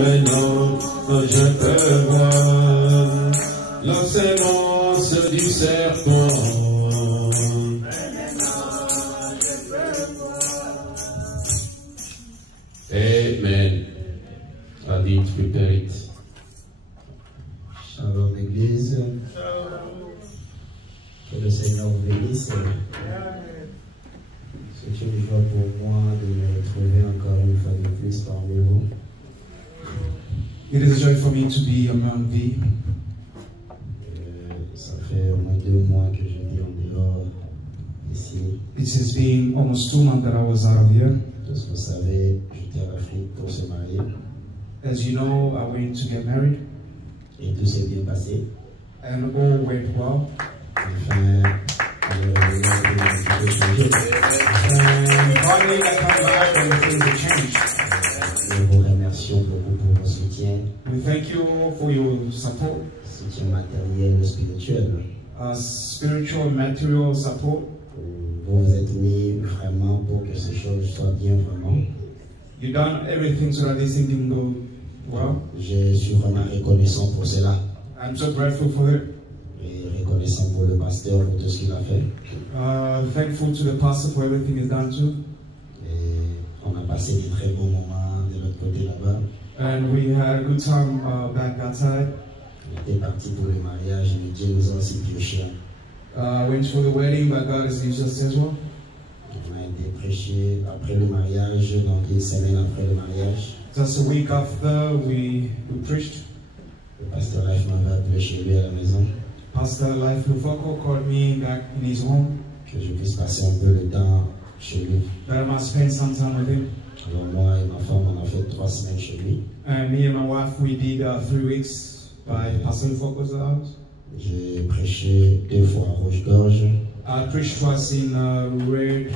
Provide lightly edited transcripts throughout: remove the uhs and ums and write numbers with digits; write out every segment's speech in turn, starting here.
Maintenant, je peux voir la sémence du serpent. Amen. Adit, prepare it. Shalom Église. Que le Seigneur vous bénisse. C'est une joie pour moi de me retrouver encore une fois de plus parmi vous. It is a joy for me to be among thee. Ça fait au moins 2 mois que je vis en dehors ici. It has been almost 2 months that I was out of here. Tous vous savez, j'étais en Afrique pour se marier. As you know, I went to get married. Et tout s'est bien passé. And all went well. Enfin, And finally I come back and things have changed. Nous vous remercions beaucoup pour votre soutien. We thank you for your support. Soutien matériel et spirituel. Spiritual and material support. Vous vous êtes mis vraiment pour que ces choses soient bien vraiment. You've done everything so that this thing can go well. Je suis vraiment reconnaissant pour cela. I'm so grateful for it. Et reconnaissant pour le pasteur pour tout ce qu'il a fait. Thankful to the pastor for everything he's done too. Et on a passé des très bons moments de l'autre côté là-bas. And we had a good time back outside. On était parti pour le mariage et Dieu nous a aussi pioché. Went for the wedding, but God has used us as well. On a été prêché après le mariage, donc 1 semaine après le mariage. Just a week after we preached. Le pasteur Life m'avait appelé chez lui à la maison. Pastor Life Lufoko called me back in his home. Que je puisse passer un peu le temps chez lui. That I must spend some time with him. Alors moi et ma femme, on a fait 3 semaines chez lui. And me and my wife, we did 3 weeks by Pastor Lufoko's house. J'ai prêché 2 fois à Rouge-Gorge. I preached twice in Red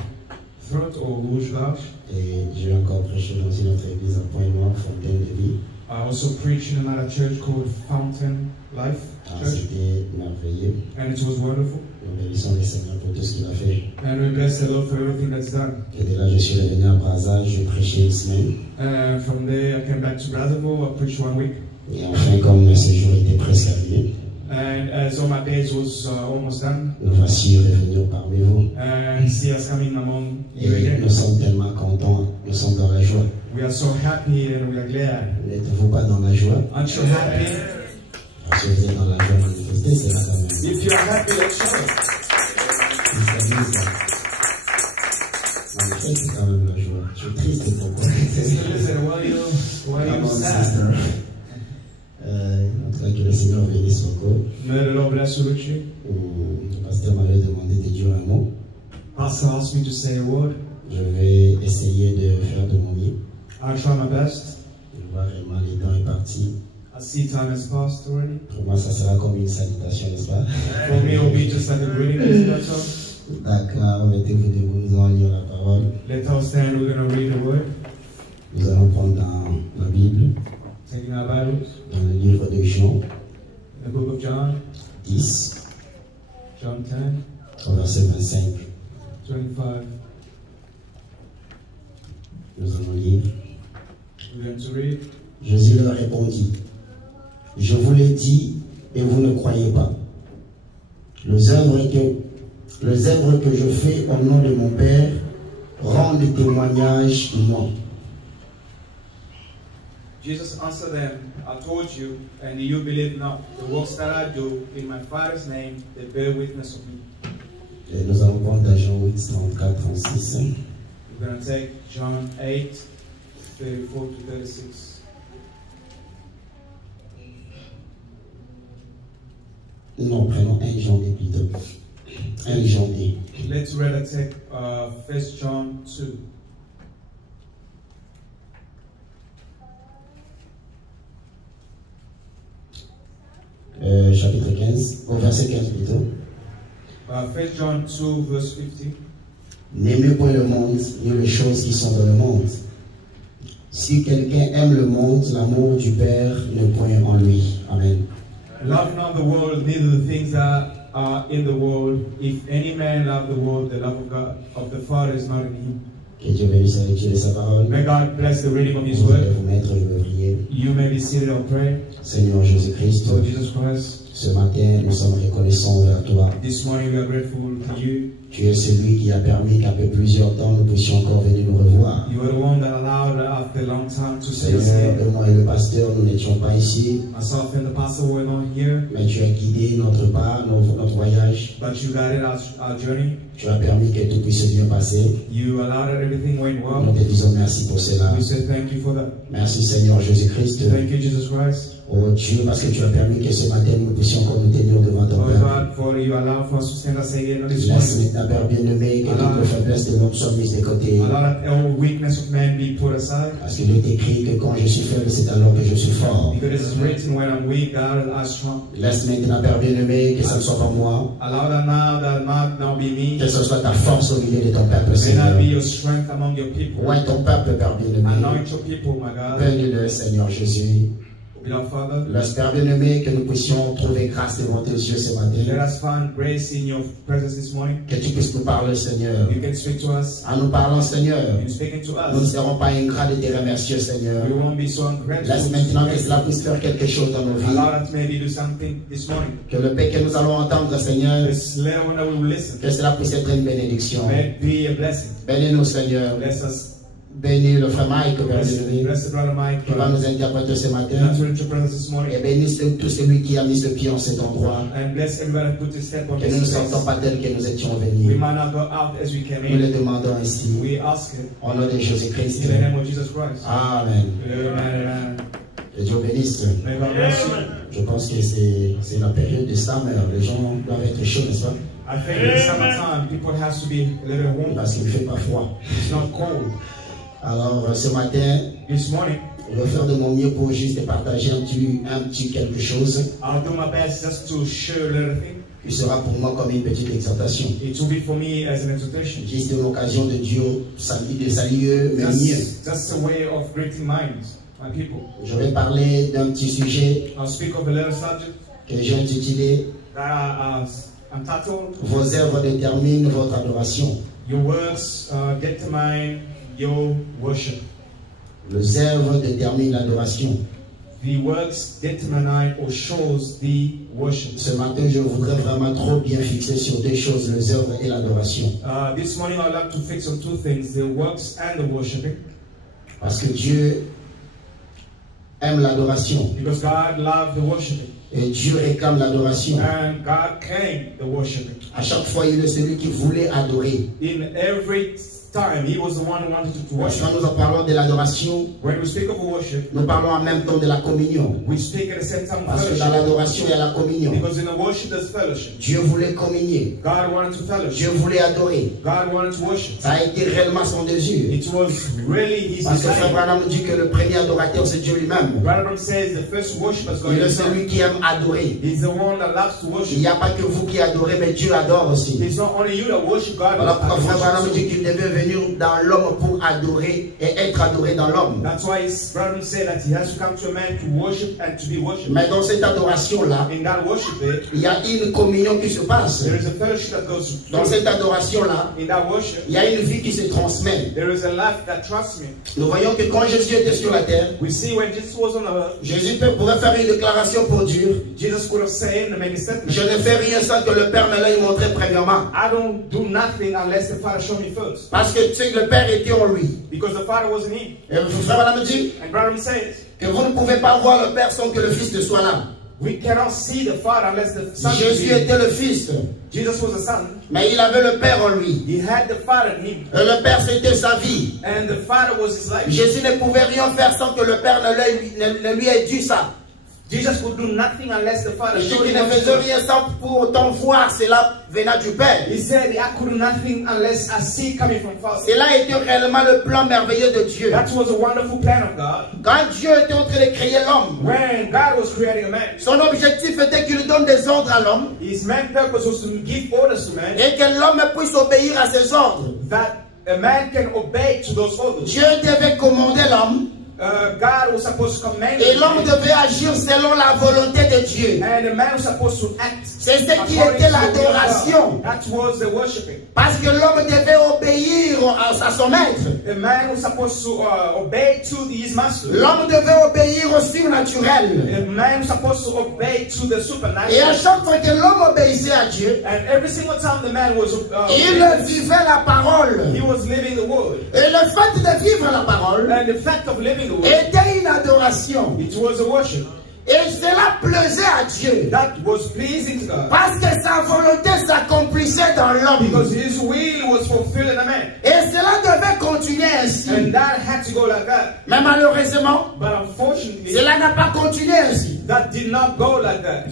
Throat or Rouge Gorge. Et j'ai encore prêché dans une autre église à Pointe-Noire, Fontaine de Vie. I also preached in another church called Fountain Life Church. C'était merveilleux. And it was wonderful. Nous bénissons le Seigneur pour tout ce qu'il a fait. And we bless the Lord for everything that's done. Et de là, je suis revenu à Brazzaville, je prêchais 1 semaine. And from there, I came back to Brazzaville. I preached 1 week. Et enfin, comme le séjour était presque arrivé, and as all my days was almost done, nous voici revenus parmi vous. And see us coming among you Et again. nous sommes tellement contents, nous sommes dans la joie. We are so happy and we are glad. N'êtes-vous pas dans la joie? Aren't you happy? Si vous êtes dans la joie manifestée, c'est là quand même. If you are happy, let's show it. C'est quand même la joie. Je suis triste pourquoi. Listen, why are you sad? En tout cas, que le Seigneur bénisse beaucoup. May the Lord bless you richly. Le pasteur m'avait demandé de dire un mot. Pastor asked me to say a word. Je vais essayer de faire de mon mieux. I'll try my best. Je vois vraiment le temps est parti. I see time has passed already. Pour moi, ça sera comme une salutation, n'est-ce pas? For me, it will be just like a greeting, isn't that so? D'accord, mettez-vous debout, nous allons lire la parole. Let us stand, we're going to read the word. Nous allons prendre dans la Bible, Taking our Bibles, dans le livre de Jean, the book of John, 10, John 10, au verset 25. 25. Nous allons lire. We're going to read. Jésus leur répondit, je vous l'ai dit et vous ne croyez pas. Les œuvres que je fais au nom de mon Père rendent témoignage moi. Jesus answered them, I told you, and you believe not. The works that I do in my Father's name, they bear witness of me. Et nous allons prendre dans Jean 8, 34, 36. We're going to take John 8, 34 to 36. Non, prenons 1 janvier plutôt. 1 janvier. Let's rather take 1 John 2. Chapitre 15, au verset 15 plutôt. 1 John 2, verse 50. N'aimez point le monde, ni les choses qui sont dans le monde. Si quelqu'un aime le monde, l'amour du Père ne point en lui. Amen. Love not the world, neither the things that are in the world. If any man love the world, the love of God, of the Father is not in him. Que Dieu bénisse la lecture de sa parole. May God bless the reading of His Vous allez word. vous mettre, je vais prier. You may be seated or pray. Seigneur Jésus-Christ, Lord Jesus Christ, ce matin, nous sommes reconnaissants envers toi. this morning we are grateful to you. Tu es celui qui a permis qu'après plusieurs temps, nous puissions encore venir nous revoir. You are the one that allowed after a long time to see us Seigneur, here. moi et le pasteur, nous n'étions pas ici, Myself and the pastor were not here, mais tu as guidé notre pas, notre voyage. but you guided our journey. Tu as permis que tout puisse bien passer. You allowed that everything went Nous well. te disons merci pour cela. We say thank you for that. Merci Seigneur Jésus-Christ. Thank you, Jesus Christ. Oh Dieu, parce que tu as permis que ce matin nous puissions encore nous tenir devant ton Oh Père. God, for you allow for us to stand us again this Laisse morning. maintenant, Père bien-aimé, que toutes les faiblesses de l'homme soient mises de côté. Allow that all weakness of man be put aside. Parce qu'il est écrit que quand je suis faible, c'est alors que je suis fort. Because it is written, when I'm weak, God is strong. Laisse maintenant, Père bien-aimé, que ce ne soit pas moi, Allow that now, that might not be me. que ce soit ta force au milieu de ton peuple, May Seigneur. not be your strength among your people. Ouais, ton peuple, Père bien-aimé. Anoint your people, my God. Bénis-le, Seigneur Jésus. Beloved Father, Laisse, Père bien-aimé, que nous puissions trouver grâce devant tes yeux ce let matin. us find grace in your presence this morning. Que tu puisses nous parler, Seigneur. You can speak to us. En nous parlant, Seigneur, In speaking to nous ne us, serons pas ingrats de te remercier, Seigneur. we won't be so ungrateful. Laisse maintenant que cela puisse faire quelque chose dans nos vies. Allow that maybe do something this morning. Que le paix que nous allons entendre, Seigneur, This little one that we will listen, que cela puisse être une bénédiction. may it be a blessing. Bénis-nous, Seigneur. Bless us. Bénis le frère Mike, Père bien-aimé, Bless the brother Mike. qui va nous interpréter ce matin. That's what your presence this morning. Et bénis tout celui qui a mis ce pied en cet endroit. And bless everybody who put his step on Que nous ne this sortons place. pas tel que nous étions We venus. might not go out as we came Nous le in. demandons ainsi. We ask it Au nom de Jésus-Christ. in the name of Jesus Christ. Amen. Amen. Que Dieu bénisse. May God bless you. Je pense que c'est la période de summer. Les gens doivent être chauds, n'est-ce pas? I think in the summertime, people has to be a little warm. Parce qu'il ne fait pas froid. It's not cold. Alors, ce matin, This morning, je vais faire de mon mieux pour juste partager un petit quelque chose I'll do my best just to share a little thing. qui sera pour moi comme une petite exhortation. It will be for me as an exhortation. Juste une occasion de Dieu de saluer mes mieux. Just a way of greeting minds, my people. Je vais parler d'un petit sujet I'll speak of a little subject que j'ai intitulé that I'm titled, Vos œuvres déterminent votre adoration. Your works determine your worship. Les œuvres déterminent l'adoration. The works determine or shows the worship. Ce matin, je voudrais vraiment trop bien fixer sur deux choses, les œuvres et l'adoration. This morning I'd like to fix on two things, the works and the worshiping. Parce que Dieu aime l'adoration. Because God loved the worshiping. Et Dieu réclame l'adoration. And God claimed the worshiping. À chaque fois, il est celui qui voulait adorer. In every time, He was the one who wanted to Parce que worship. quand nous en parlons de l'adoration, When we speak of worship, nous parlons en même temps de la communion. we speak at the same time of Parce que dans fellowship. l'adoration, il y a la communion. Because in the worship, there's fellowship. Dieu voulait communier. God wanted to fellowship. Dieu voulait adorer. God wanted to worship. Ça a été réellement son désir. It was really His Parce que Frère desire. Branham dit que le premier adorateur, c'est Dieu lui-même. Branham says the first worship is God Il est Himself. celui qui aime adorer. He's the one that loves to Il worship. n'y a pas que vous qui adorez, mais Dieu adore aussi. It's not only you that worship God, Voilà but pourquoi Frère Branham worship dit too. qu'il devait venir dans l'homme pour adorer et être adoré dans l'homme. That's why Branham said that he has to come to a man to worship and to be worshipped. Mais dans cette adoration-là, In that worship, il y a une communion qui se passe. there is a fellowship that goes Dans through. cette adoration-là, In that worship, il y a une vie qui se transmet. there is a life that trusts me. Nous voyons que quand Jésus était sur la terre, We see when Jesus was on earth, Jésus pourrait faire une déclaration pour Dieu. Jesus could have said and made a statement. Je ne fais rien sans que le Père me l'ait montré premièrement. I don't do nothing unless the Father show me first. Parce que tu sais que le Père était en lui. Because the Father was in him. Et le frère Branham dit And Branham says, que vous ne pouvez pas voir le Père sans que le Fils ne soit là. we cannot see the Father unless the Son is Jésus in him. était le Fils, Jesus was the Son. mais il avait le Père en lui. He had the Father in him. Et le Père, c'était sa vie. And the Father was his life. Jésus ne pouvait rien faire sans que le Père ne lui ait dit ça. Jesus could do nothing unless the Father Il dit showed qu'il him ne what to faisait do. rien sans pour autant voir cela venant du Père. He said, I could do nothing unless I see it coming from Father. Cela était réellement le plan merveilleux de Dieu. That was a wonderful plan of God. Quand Dieu était en train de créer l'homme, When God was creating a man, son objectif était qu'il donne des ordres à l'homme his main purpose was to give orders to man, et que l'homme puisse obéir à ses ordres. that a man can obey to those orders. Dieu devait commander l'homme God was supposed to command Et l'homme devait agir selon la volonté de Dieu. and the man was supposed to act. C'est ce qui according était to the will of l'adoration. God. That was the worshiping. Parce que l'homme devait obéir à son maître. The man was supposed to obey to his master. L'homme devait obéir au surnaturel. The man was supposed to obey to the supernatural. Et à chaque fois que l'homme obéissait à Dieu, And every single time the man was il vivait la parole. he was living the word. Et le fait de vivre la parole And the fact of living the word, était une adoration. it was a worship. Et cela plaisait à Dieu. That was pleasing to God. Parce que sa volonté s'accomplissait dans l'homme. Because his will was fulfilled in a man. Et cela devait continuer ainsi. And that had to go like that. Mais malheureusement, But unfortunately, cela n'a pas continué ainsi. that did not go like that.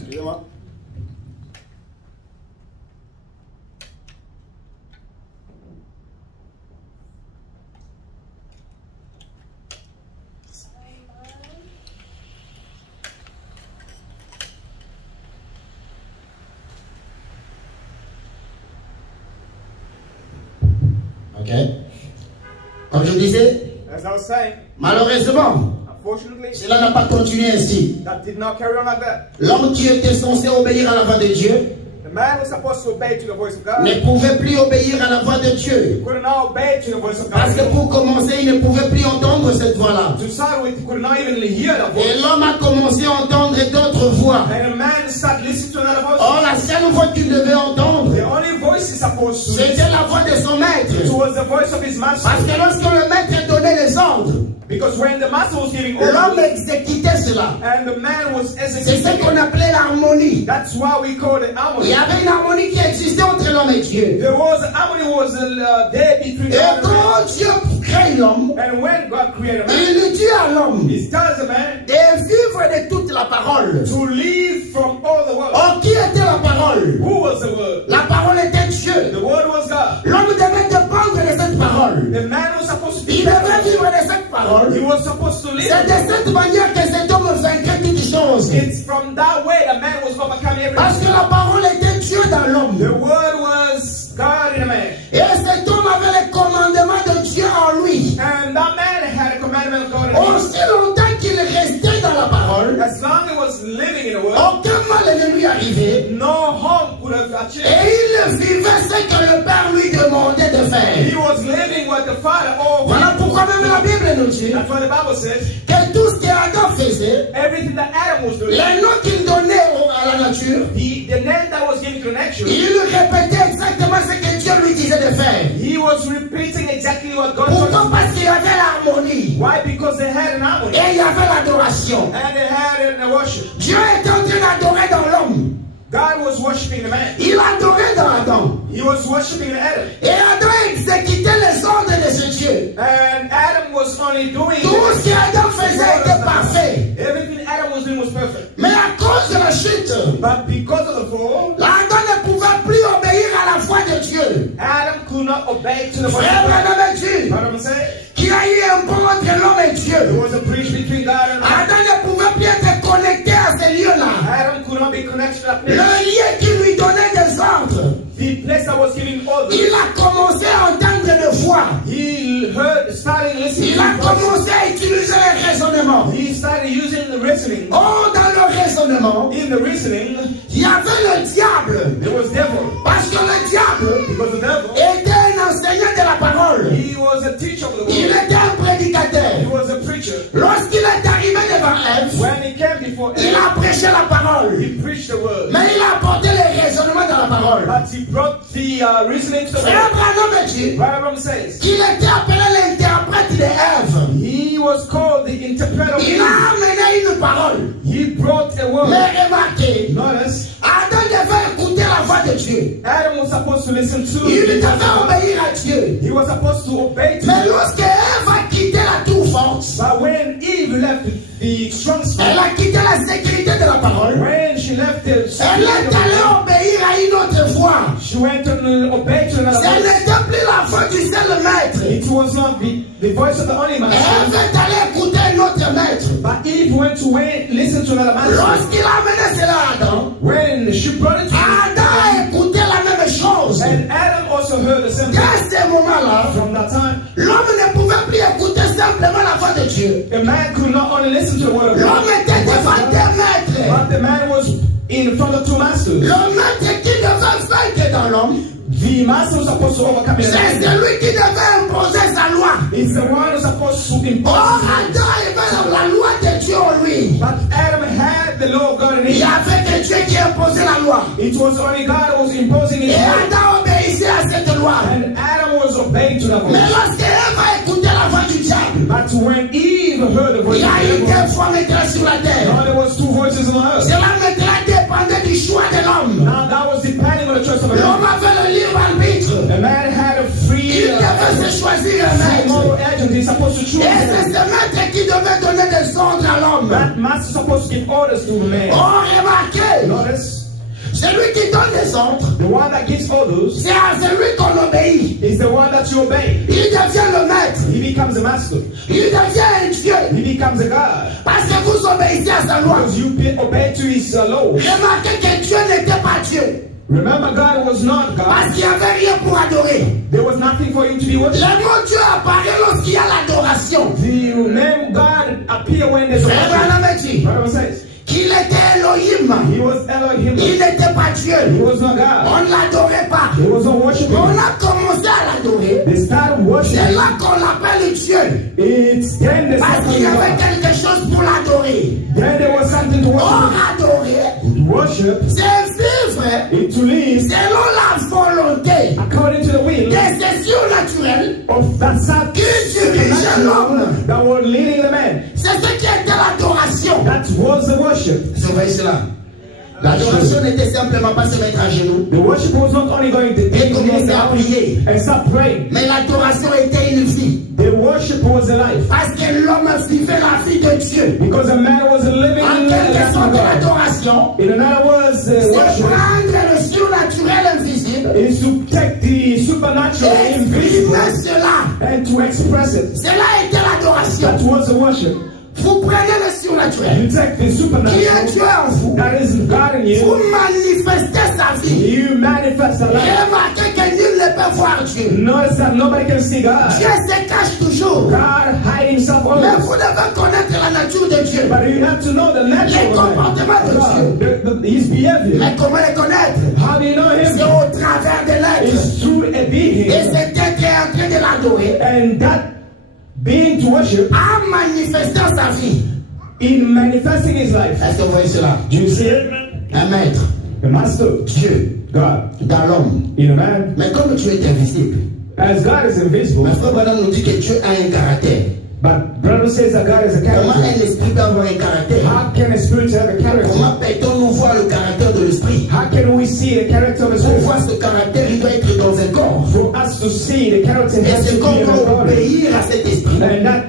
Ok. Comme je disais, As I was saying, malheureusement, unfortunately, cela n'a pas continué ainsi. that did not carry on like that. L'homme qui était censé obéir à la voix de Dieu The man was supposed to obey to the voice of God. ne pouvait plus obéir à la voix de Dieu. He could not obey to the voice of Parce que God. pour commencer, il ne pouvait plus entendre cette voix-là. To start with, he could not even hear the Et voice. l'homme a commencé à entendre d'autres voix. And the man started listening to another voice. Or, la seule voix qu'il devait entendre, The only voice he's supposed to c'était listen la voix de son maître. to was the voice of his master. Parce que lorsque le maître donnait les ordres, Because when the master was giving l'homme orders, exécutait cela. and the man was C'est executing ce qu'on it, appelait l'harmonie. that's why we call it Il harmony. y avait une harmonie qui existait entre l'homme et Dieu. There was harmony was there between Et God and man. quand Dieu crée l'homme, And when God created man, il dit à l'homme he tells the man de vivre de toute la parole. to live from all the world. Or, qui était la parole? Who was the word? La parole était Dieu. The word was God. L'homme devait dépendre de cette parole. The man was supposed to Il be devait vivre de cette parole. He was supposed to live. C'est de cette manière que cet homme vaincrait toutes choses. It's from that way the man was overcoming Parce que everything. la parole était Dieu dans l'homme. The word was God in a man. Et cet homme avait les commandements de Dieu en lui. And that man had a commandment of God in him. Aussi longtemps qu'il restait dans la parole, As long as he was living in the world, aucun mal ne lui arrivait. no harm could have achieved. Et il vivait ce que le Père lui demandait de He faire. was living what the Father always. Voilà pourquoi même la Bible nous dit That's what the Bible says. que tout ce qu'Adam faisait, Everything that Adam was doing, les noms qu'il donnait à la nature, the name that was given to nature, il répétait exactement ce que Dieu lui disait de faire. he was repeating exactly what God told Pourquoi? him. Parce qu'il y avait l'harmonie Why? Because they had an harmony et il y avait l'adoration. and they had a worship. Dieu était en train d'adorer dans l'homme. God was worshiping the man. Il adorait dans Adam. He was worshiping Adam. Et Adam exécutait les ordres de ce Dieu. And Adam was only doing Tout ce qu'Adam faisait était parfait. everything Adam was doing was perfect. Mais à cause de la chute, But because of the fall, Adam ne pouvait plus obéir à la voix de Dieu. Adam could not obey to the voice Frère of God. Branham dit What I'm saying? qu'il y a eu un pont entre l'homme et There Dieu. was a breach between God and man. Adam ne pouvait plus être connecté à ce lieu-là. Adam could not be connected to that Le place. lien qui lui donnait des ordres. The place that was giving orders. Il a commencé à entendre des voix. He started listening Il a to voices. commencé à utiliser les raisonnements. He started using the reasoning. Oh, dans le raisonnement, In the reasoning, il y avait le diable. there was devil. Parce que le diable Because the devil, était un enseignant de la parole. he was a teacher of the Il word. était un He prédicateur. was a preacher. Lorsqu'il est arrivé devant Ève, When he came before il Eve, a prêché la parole. he preached the word. Mais il a apporté les raisonnements dans la parole. But he brought the reasoning to the Frère word. Branham dit Bible says, qu'il était appelé l'interprète de Ève. he was called the interpreter of Il Eve. a amené une parole. He brought a word. Mais remarquez, Notice, Adam devait écouter la voix de Dieu. Adam was supposed to listen to Il the devait obéir à Dieu. He was supposed to obey to Mais him. lorsque Ève a quitté la tour forte, But when Eve left the strong elle spot, a quitté la sécurité de la parole. when she left the Elle est allée obéir à une autre voix. she went to obey to another Ce voice. n'était plus la voix du seul maître. It was not the voice of the only Ève master. est allée écouter un autre maître. But Eve went to listen to another master. Lorsqu'il a amené cela à Adam, When she brought it to Adam a écouté la même chose. and Adam also heard the same Dès thing. ce moment-là, From that time, l'homme ne pouvait plus écouter simplement la voix de Dieu. Dieu. A man could not only listen to the word of God, L'homme était devant deux maîtres. but the man was in front of two masters. Le maître qui devait vaincre dans l'homme, The master was supposed to overcome the c'est man. celui qui devait imposer sa loi. It's the one who's supposed to impose Or, his Adam avait la loi de Dieu en lui. But Adam had the law of God in Il y him. avait que Dieu qui imposait la loi. It was only God who was imposing his Et law. Adam obéissait à cette loi. And Adam was obeying to that Mais voice. lorsque Ève a écouté la voix du diable, But when Eve heard the il voice y of a the eu devil, deux fois maintenant sur la terre. now there was two voices on the earth. Cela maintenant dépendait du choix de l'homme. Now that was depending on the choice of a L'homme man. avait le libre arbitre. A man had a free Il devait se choisir un maître. moral agent. He's supposed to choose. Et c'est ce maître qui devait donner des ordres à l'homme. That master is supposed to give orders to the man. Oh, remarquez, Notice, celui qui donne des ordres, the one that gives orders c'est à celui qu'on obéit. is the one that you obey. Il devient le maître. He becomes a master. Il devient un Dieu. He becomes a God. Parce que vous obéissez à sa loi. Because you obey to his law. Remarquez que Dieu n'était pas Dieu. Remember, God was not God. Parce qu'il n'y avait rien pour adorer. There was nothing for him to be worshipped. Le mot Dieu apparaît lorsqu'il y a l'adoration. The name God appear when there's a Frère worship. Branham dit Bible says qu'il était Elohim. he was Elohim. Il n'était pas He Dieu. was not God. On ne l'adorait pas. He was not worshiping. On a commencé à l'adorer. They started C'est worshiping. là qu'on l'appelle Dieu. It's then they Parce qu'il y started avait God. quelque chose pour l'adorer. Then there was something to Or, worship. adorer, Worship c'est vivre is to live selon la volonté according to the will de ces surnaturels of that qui dirige l'homme. that were leading the man. C'est ce qui était l'adoration. That was the worship. C'est vrai cela. L'adoration n'était simplement pas se mettre à genoux The worship was not only going to et commencer à down prier. and start praying. Mais l'adoration était une vie. The worship was a life. Parce que l'homme vivait la vie de Dieu. Because a man was living En in the quelque life of sorte, God. l'adoration, In other words, c'est worship prendre le surnaturel invisible is to take the supernatural et invisible exprimer cela. and to express it. Cela était l'adoration. That was the worship. Vous prenez le surnaturel, You take the qui est supernatural Dieu en vous, that is God in vous you. manifestez sa vie. You manifest the life. Remarquez que nul ne peut voir Dieu. Notice that nobody can see God. Dieu se cache toujours. God hide himself Mais always. vous devez connaître la nature de Dieu. But you have to know the nature Les of man. comportements de God, his behavior. Mais comment les connaître? How do you know C'est him? au travers de l'être. It's through a Et being. cet être est en train de l'adorer, And that being to worship en manifestant sa vie. in manifesting his life. Est-ce que vous voyez cela? Do you see it? Un maître, The master, Dieu, God, dans l'homme. in a man. Mais comme Dieu est invisible, As God is invisible, mon frère Branham nous dit que Dieu a un caractère. but brother says that God is a Comment character. un esprit peut avoir un caractère? How can a spirit have a character? Comment peut-on nous voir le caractère de l'esprit? How can we see the character of a Pour spirit? voir ce caractère, il doit être dans un corps. For us to see the character Et has ce to be corps in our doit body. obéir à cet esprit. And that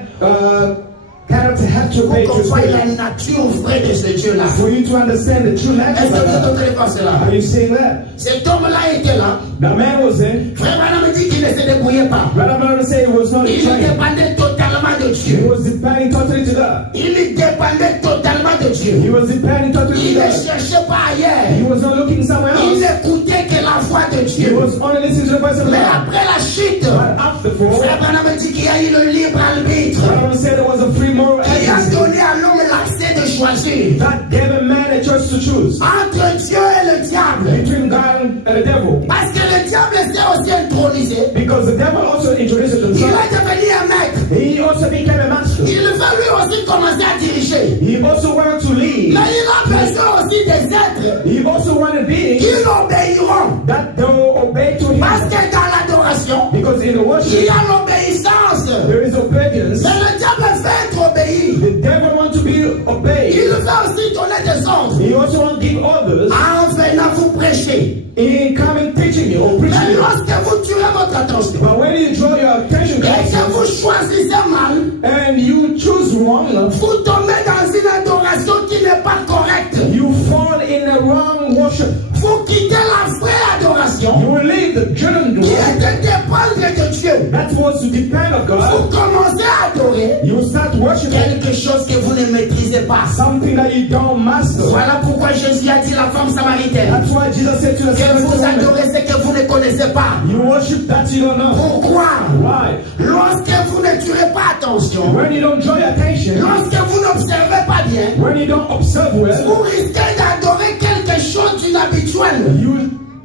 character has to obey Pour to qu'on voie la spirit. nature vraie de ce Dieu-là. For you to understand the true Est-ce que vous êtes nature en of train de voir cela? God. Are you seeing that? Cet homme-là était là. The man was in. Frère Branham dit qu'il ne se débrouillait pas. Brother Mary said it was not a Il train. dépendait totalement de He Dieu. was depending totally to God. Il dépendait totalement de He Dieu. was depending totally Il to ne God. cherchait pas He ailleurs. was not looking somewhere Il else. n'écoutait que la voix de He Dieu. was only listening to the voice of Mais God. après la chute, But after the fall, Frère Branham dit qu'il y a eu le libre arbitre Brother said there was a free moral qui a agency donné à l'homme l'accès de choisir that gave a man a choice to choose entre Dieu et le diable. between God and the devil. Parce que le diable s'est aussi intronisé. Because the devil also introduced Il himself. est devenu un maître. He also became a master. Il veut lui aussi commencer à diriger. He also wanted to lead. Mais il a besoin aussi des êtres He also wanted beings qui l'obéiront. that they will obey to him. Parce que dans l'adoration, Because in the il worship, y a l'obéissance. there is obedience. Mais le diable veut être obéi. The devil wants to be Il obeyed. veut aussi donner des ordres. He also wants to give others En venant vous prêcher. in coming teaching you or preaching Mais you. lorsque vous tuez votre attention But when you draw your attention to et que it vous choisissez mal, and you choose wrong, vous tombez dans une adoration qui n'est pas correcte. you fall in the wrong worship. Vous quittez la vraie adoration You will leave the genuine qui worship est de dépendre de Dieu. that was to depend on Vous God. commencez à adorer You start worshiping quelque chose que vous ne maîtrisez pas. pas. something that you don't master. Voilà pourquoi Jésus a dit à la femme samaritaine That's why Jesus said to the que vous Samaritan woman, adorez ce que vous ne connaissez pas. you worship that you don't know. Pourquoi? Why? Lorsque vous ne tuerez pas attention, When you don't draw your attention, lorsque vous n'observez pas bien, when you don't observe well, vous risquez d'adorer quelque chose d'inhabituel. you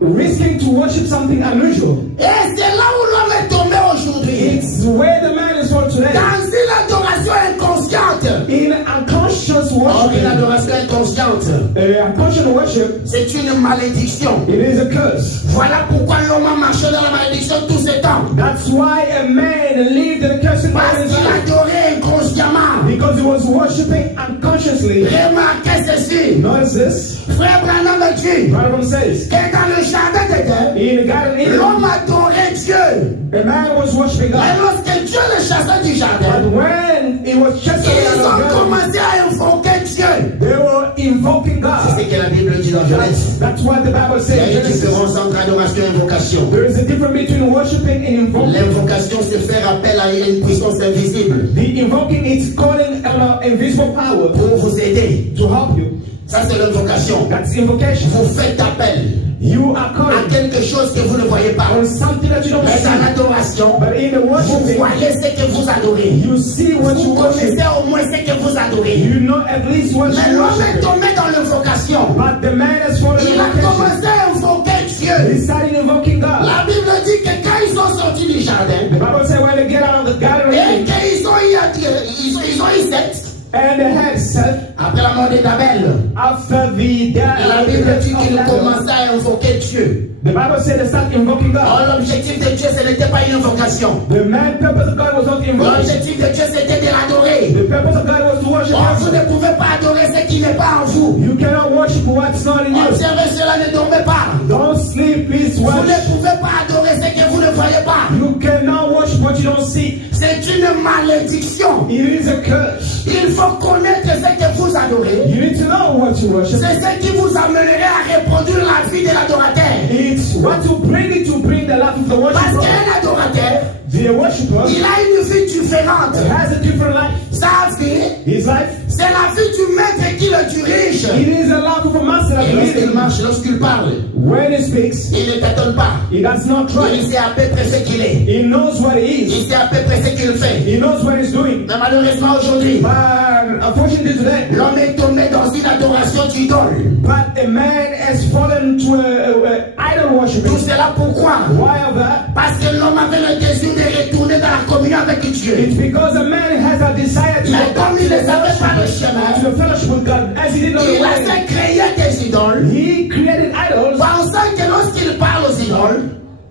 risking to worship something unusual. Et c'est là où l'homme est tombé aujourd'hui. It's where the man is for today. Dans une adoration inconsciente. In unconscious Or, une worship, adoration inconsciente, unconscious worship, c'est une malédiction. it is a curse. Voilà pourquoi l'homme a marché dans la malédiction tout ce temps. That's why a man lived in a cursed Parce man's qu'il life. adorait inconsciemment. Because he was worshiping unconsciously. Remarquez ceci. Notice this. Frère Branham dit Bible says, que dans le jardin d'Éden, in the Garden of Eden, l'homme adorait Dieu. the man was worshiping Mais God. lorsque Dieu le chassait du jardin, But when he was chased away ils out ont of the garden, commencé à invoquer Dieu. they were invoking C'est ce God. que la Bible dit dans Genèse. That's what the Bible Il y says. a in une Genesis. différence entre adoration et invocation. There is a difference between worshiping and invoking. L'invocation, c'est faire appel à une puissance invisible The invoking is calling an invisible power pour vous aider. to help you. Ça, c'est l'invocation. That's invocation. Vous faites appel You are à calling quelque chose que vous ne voyez pas. on something that you don't Mais dans see. l'adoration, But in the vous worshiping, voyez ce que vous adorez. you see what you Vous worship. connaissez au moins ce que vous adorez. You know at least what Mais you l'homme est worship. tombé dans l'invocation. But the man has fallen in Il a invocation. commencé à invoquer He Dieu. started invoking God. La Bible dit que quand ils sont sortis du jardin, The Bible says when they get out of the garden et qu'ils ont eu sexe, and they had sex après la mort d'Abel, after the death la of Bible dit qu'ils Adam, commençaient à invoquer Dieu. the Bible said they start invoking God. Or, l'objectif de Dieu, ce n'était pas une invocation. The main purpose of God was not invoking. L'objectif de Dieu, c'était de l'adorer. The purpose of God was to worship Or, vous Him. ne pouvez pas adorer ce qui n'est pas en vous. You cannot worship what's not in you. Observez cela, ne dormez pas. Don't sleep, please Vous watch. ne pouvez pas adorer ce que vous ne voyez pas. You cannot worship what you don't see. C'est une malédiction. It is a curse. Il faut connaître ce que vous adorez. You need to know what you worship. C'est ce qui vous amènerait à reproduire la vie de l'adorateur. It's what to bring the life of the Parce worshiper. qu'un adorateur, The worshiper il a une vie différente. has a different life. Sa vie, His life, c'est la vie du maître qui le dirige. it is a life of a master that Et leads lorsqu'il him. marche, lorsqu'il parle, When he speaks, il ne t'étonne pas. he does not try. Il sait à peu près ce qu'il est. He knows what he is. Il sait à peu près ce qu'il fait. He knows what he's doing. Mais malheureusement aujourd'hui, But unfortunately today, l'homme est tombé dans une adoration d'idole. but a man has fallen to a idol worshiping. Tout cela pourquoi? Why of that? Parce que l'homme avait le désir de retourner dans la communion avec Dieu. It's because a man has a desire to Mais go comme back il to ne the savait pas le fellowship, chemin, to the fellowship with God, as he didn't know the il a way. fait créer des idoles, He created idols, pensant que lorsqu'il parle aux idoles,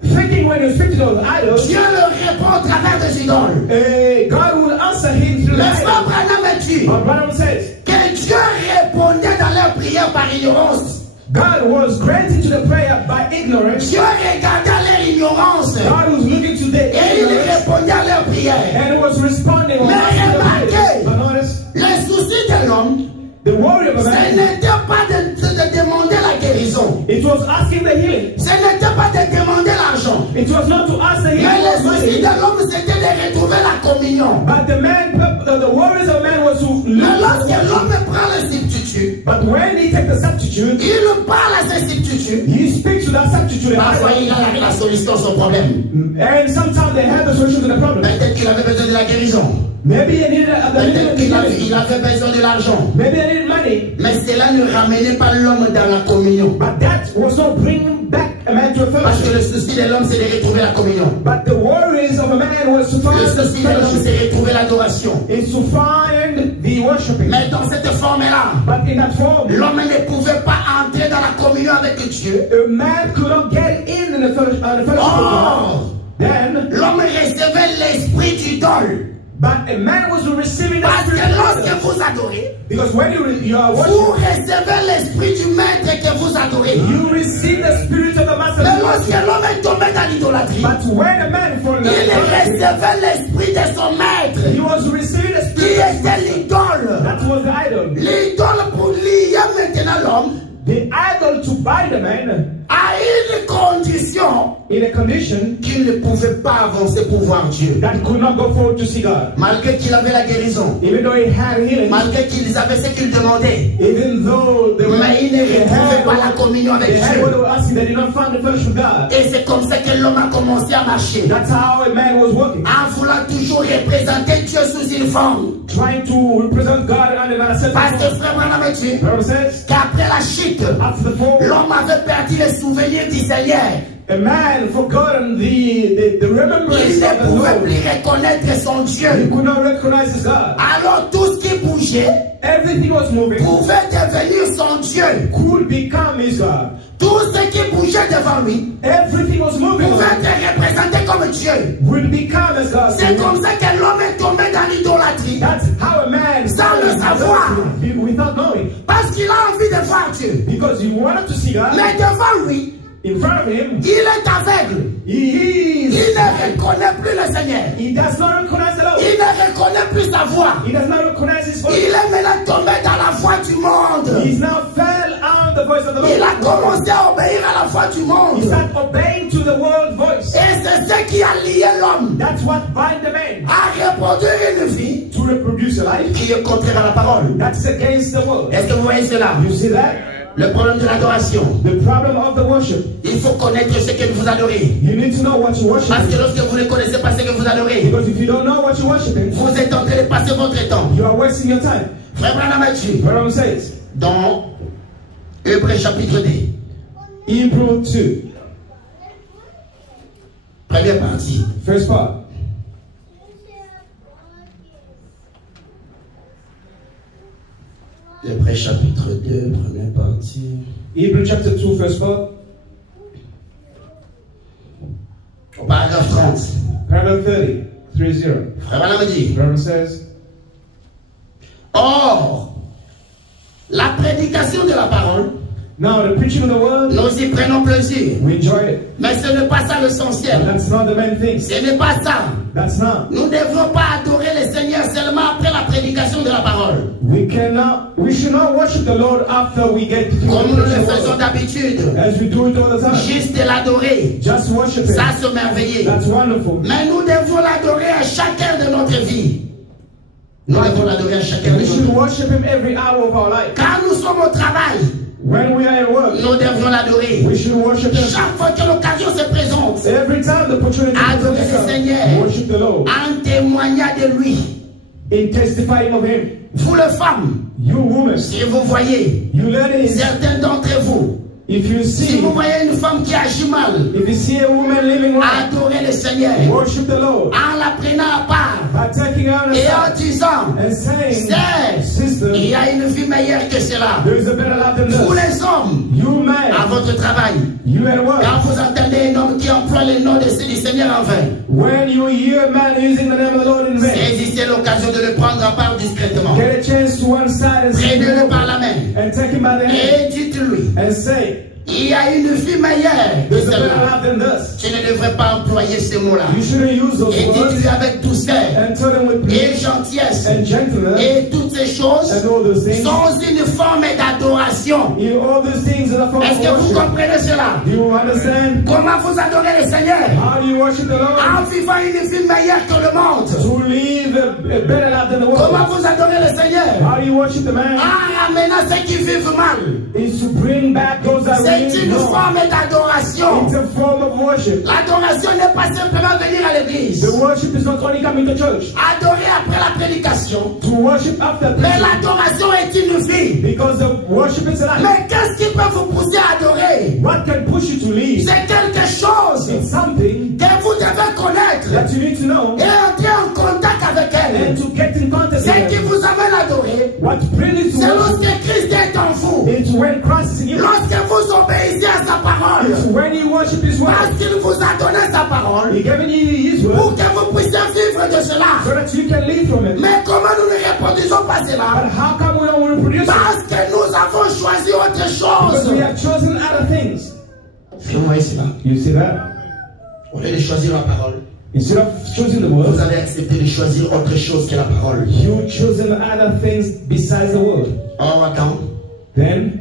thinking when he speaks to those idols, Dieu leur répond à travers des idoles. God will answer him through the Le frère idols. Branham dit But Branham says, que Dieu répondait dans leurs prières par ignorance. God was granting to the prayer by ignorance. Dieu regardait à leur ignorance God was looking to their et il ignorance répondait à leurs prières. and was responding on Mais remarquez, But notice, le souci de l'homme, the worry of a ce man, n'était pas de demander la guérison. it was asking the healing. Ce n'était pas de demander l'argent. It was not to ask the Mais healing le of souci money. de l'homme, c'était de retrouver la communion. But the worries of man was to Mais lose. lorsque l'homme prend le substitut, But when he takes the substitute, il parle à ce substitut. he speaks to that substitute. Parfois, il a la solution à son problème. And sometimes they have the solution to the problem. Peut-être qu'il avait besoin de la guérison. Maybe they needed Peut-être qu'il avait besoin de l'argent. Maybe they needed money. Mais cela ne ramenait pas l'homme dans la communion. But that was not bringing back a man to a Parce que fellowship. le souci de l'homme, c'est de retrouver la communion. But the worries of a man was to find Le the souci de l'homme, fellowship. c'est de retrouver l'adoration. Is to find the worshiping. Mais dans cette forme-là, But in that form, l'homme ne pouvait pas entrer dans la communion avec Dieu. a man could not get in the fellowship, of God. Oh! Then, L'homme recevait l'esprit d'idole. but a man was receiving the Parce spirit que of lorsque God. vous adorez, Because when you are vous worshiping, recevez l'esprit du maître que vous adorez. you receive the spirit of the master. Mais lorsque l'homme est tombé dans l'idolâtrie, But when a man fallen il down, recevait l'esprit de son maître, he was receiving the qui spirit. était l'idole. That was the idol. L'idole pour lier maintenant l'homme The idol to bind a man à une condition in a condition qu'il ne pouvait pas avancer pour voir Dieu. that he could not go forward to see God. Malgré qu'il avait la guérison, Even though he had healing, malgré qu'ils avaient ce qu'ils demandaient, even though they were, mais il ne retrouvait pas la communion avec they had what they Dieu. were asking, they did not find the fellowship with God. Et c'est comme ça que l'homme a commencé à marcher, That's how a man was walking, en voulant toujours représenter Dieu sous une forme. trying to represent God under a certain Parce que form. frère Branham a dit Bible says, qu'après la chute, after the fall, l'homme avait perdu les souvenirs du Seigneur. a man forgotten the remembrance Il of ne the pouvait Lord. plus reconnaître son He Dieu. could not recognize his God. Alors tout ce qui bougeait Everything was moving, pouvait devenir son Dieu. could become his God. Tout ce qui bougeait devant lui Everything was moving, pouvait être représenté comme Dieu. would become his God. C'est comme ça que l'homme est tombé dans l'idolâtrie. That's how a man Sans le savoir. without knowing, Parce qu'il a envie de voir Dieu. because he wanted to see God. Mais devant lui, In front of him, il est aveugle. Il ne reconnaît plus le Seigneur. he does not recognize the Lord. Il ne reconnaît plus sa voix. He does not recognize his voice. Il est maintenant tombé dans la voix du monde. He's now fell on the voice of the Il a Lord. commencé à obéir à la voix du He monde. started obeying to the world voice. Et c'est ce qui a lié l'homme That's what bind the man à reproduire une vie to reproduce a life qui est contraire à la parole. that's against the world. Est-ce que vous voyez cela? You see that? Le problème de l'adoration. The problem of the worship. Il faut connaître ce que vous adorez. You need to know what you worship. Parce que lorsque vous ne connaissez pas ce que vous adorez, Because if you don't know what you're worshiping, vous êtes en train de passer votre temps. you are wasting your time. Frère Branham a dit Branham says, dans Hébreux chapitre 2, Hebrew 2, première partie. first part. Hébreux chapitre 2, première partie. Hebrew chapter 2, first part. Au paragraphe 30. Paragraph 30. Frère Branham dit Branham says, or, la prédication de la parole, now the preaching of the word, nous y prenons plaisir. we enjoy it. Mais ce n'est pas ça But l'essentiel. that's not the main thing. Ce n'est pas ça. That's not. Nous ne devons pas adorer le Seigneur seulement après la prédication de la parole. We should not worship the Lord after we get through Comme nous the le preaching of the faisons word. d'habitude. As we do it all the time. Juste l'adorer. Just worship Him. Ça, c'est merveilleux. That's wonderful. Mais nous devons l'adorer à chaque heure de notre vie. Nous devons l'adorer à chaque heure de We notre should vie. worship Him every hour of our life. Quand nous sommes au travail, When we are at work, nous devons l'adorer. we should worship Him. Chaque fois que l'occasion se présente, Every time the opportunity Adorer le comes, Seigneur. worship the Lord. en témoignant de lui. In testifying of Him. Vous les femmes, You women, si vous voyez, you ladies, certains d'entre vous, if you si see, vous voyez une femme qui agit mal, if you see a woman living right, adorez le Seigneur worship the Lord. en la prenant à part By taking her et en aside disant, and saying, c'est, sister, il y a une vie meilleure que cela. there is a better life than Vous this. les hommes, You à man, votre travail, you at work. quand vous entendez un homme qui emploie le nom du Seigneur en vain, When you hear a man using the name of the Lord in vain, saisissez l'occasion de le prendre à part discrètement. get a chance to one side and say, Prenez-le par la main and take him by the hand et dites-lui, and say, il y a une vie meilleure que there's a better cela. life than this. Tu ne devrais pas employer ces mots-là. You shouldn't use those Et words, dites-lui avec douceur and tell them with et peace gentillesse. and gentleness Et toutes ces choses and all those things. sont une forme d'adoration. All those things are a form Est-ce of que vous worship. comprenez cela? Do you understand? Comment vous adorez le Seigneur? How do you worship the Lord? En vivant une vie meilleure que le monde. To live a better life than the Comment world. vous adorez le Seigneur? How do you worship the man? En ramenant ceux qui vivent mal. Is to bring back those that C'est really une know. forme d'adoration. It's a form of worship. L'adoration n'est pas simplement venir à l'église. The worship is not only coming to church. Adorer après la prédication. To worship after Mais preaching. l'adoration est une vie. Because the worship is a life. Mais qu'est-ce qui peut vous pousser à adorer? What can push you to leave? C'est quelque chose It's something que vous devez connaître that you need to know et entrer en contact avec and elle. to get in contact Ce qui with. vous amène à adorer, What brings you to c'est worship lorsque Christ est en vous. is when Christ is in you. Lorsque vous obéissez à sa parole. It's when you worship His word. Parce qu'il vous a donné sa parole He given you His pour word que vous puissiez vivre de cela. so that you can live from it. Mais comment nous ne reproduisons pas But cela? how come we don't reproduce it? Parce que nous avons choisi autre Because chose. we have chosen other things. Est-ce que vous voyez cela? You see that? Au lieu de choisir la parole, Instead of choosing the vous word, avez accepté de choisir autre chose que la parole. you chosen other things besides the word. Or, Adam Then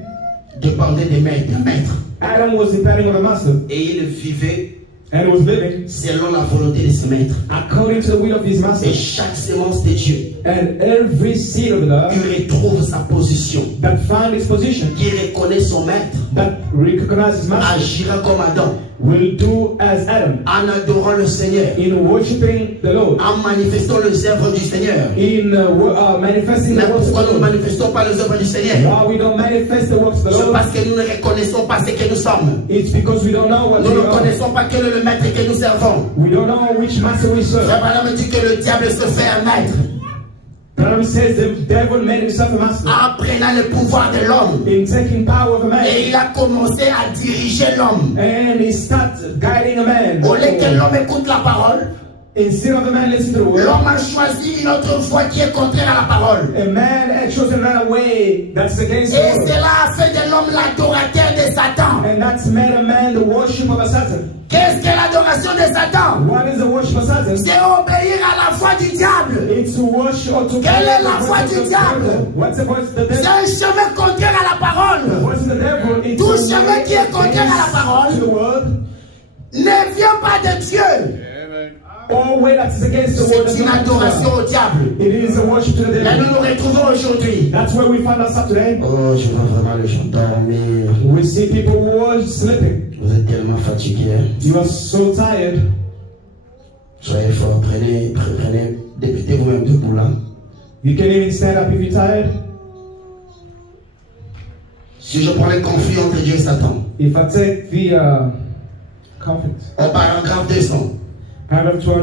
dépendait des maîtres, d'un maître. Adam was depending on the master, Et il vivait and was living selon la volonté de ce maître. according to the will of his master. Et chaque sémence de Dieu And every seed of God qui retrouve sa position, that found its position, qui reconnaît son maître, that recognizes his master, agira comme Adam, will do as Adam, en adorant le Seigneur, in worshiping the Lord, en manifestant les œuvres du Seigneur. in manifesting Mais the works of pourquoi the nous ne Lord. manifestons pas les œuvres du Seigneur? Why we don't manifest the works of the C'est Lord? parce que nous ne reconnaissons pas ce que nous sommes. It's because we don't know what Nous we ne are. connaissons pas quel est le maître que nous servons. We don't know which master we serve. Frère Branham dit que le diable se fait un maître Branham says the devil made himself a master en prenant le pouvoir de l'homme. in taking power of a man, Et il a commencé à diriger l'homme. and he started guiding a man. Au lieu que l'homme écoute la parole, Instead of a man listening to the word, l'homme a choisi une autre voie qui est contraire à la parole. a man had chosen another way that's against the Et word. cela a fait de l'homme l'adorateur de Satan. And that's made a man the worship of a Satan. Qu'est-ce que l'adoration de Satan? What is the worship of Satan? C'est obéir à la voix du diable. It's to worship or to Quelle est follow la the voix voice du of the diable? devil. What's the voice of the C'est devil? un chemin contraire à la The parole. voice of the devil is Tout a chemin way qui est contraire à la parole against the word. Ne vient pas de Dieu. All way that is against the word. C'est une adoration au diable. It is a worship to the Mais nous devil. nous retrouvons aujourd'hui. That's where we find ourselves today. Oh, je vois vraiment les gens dormir. We see people who are sleeping. Vous êtes tellement fatigués. Hein? You are so tired. Soyez forts. Prenez, députez vous-même debout là. You can't even stand up if you're tired. Si je prends le conflit entre Dieu et Satan, If I take the conflict, au paragraphe 200, paragraph 200,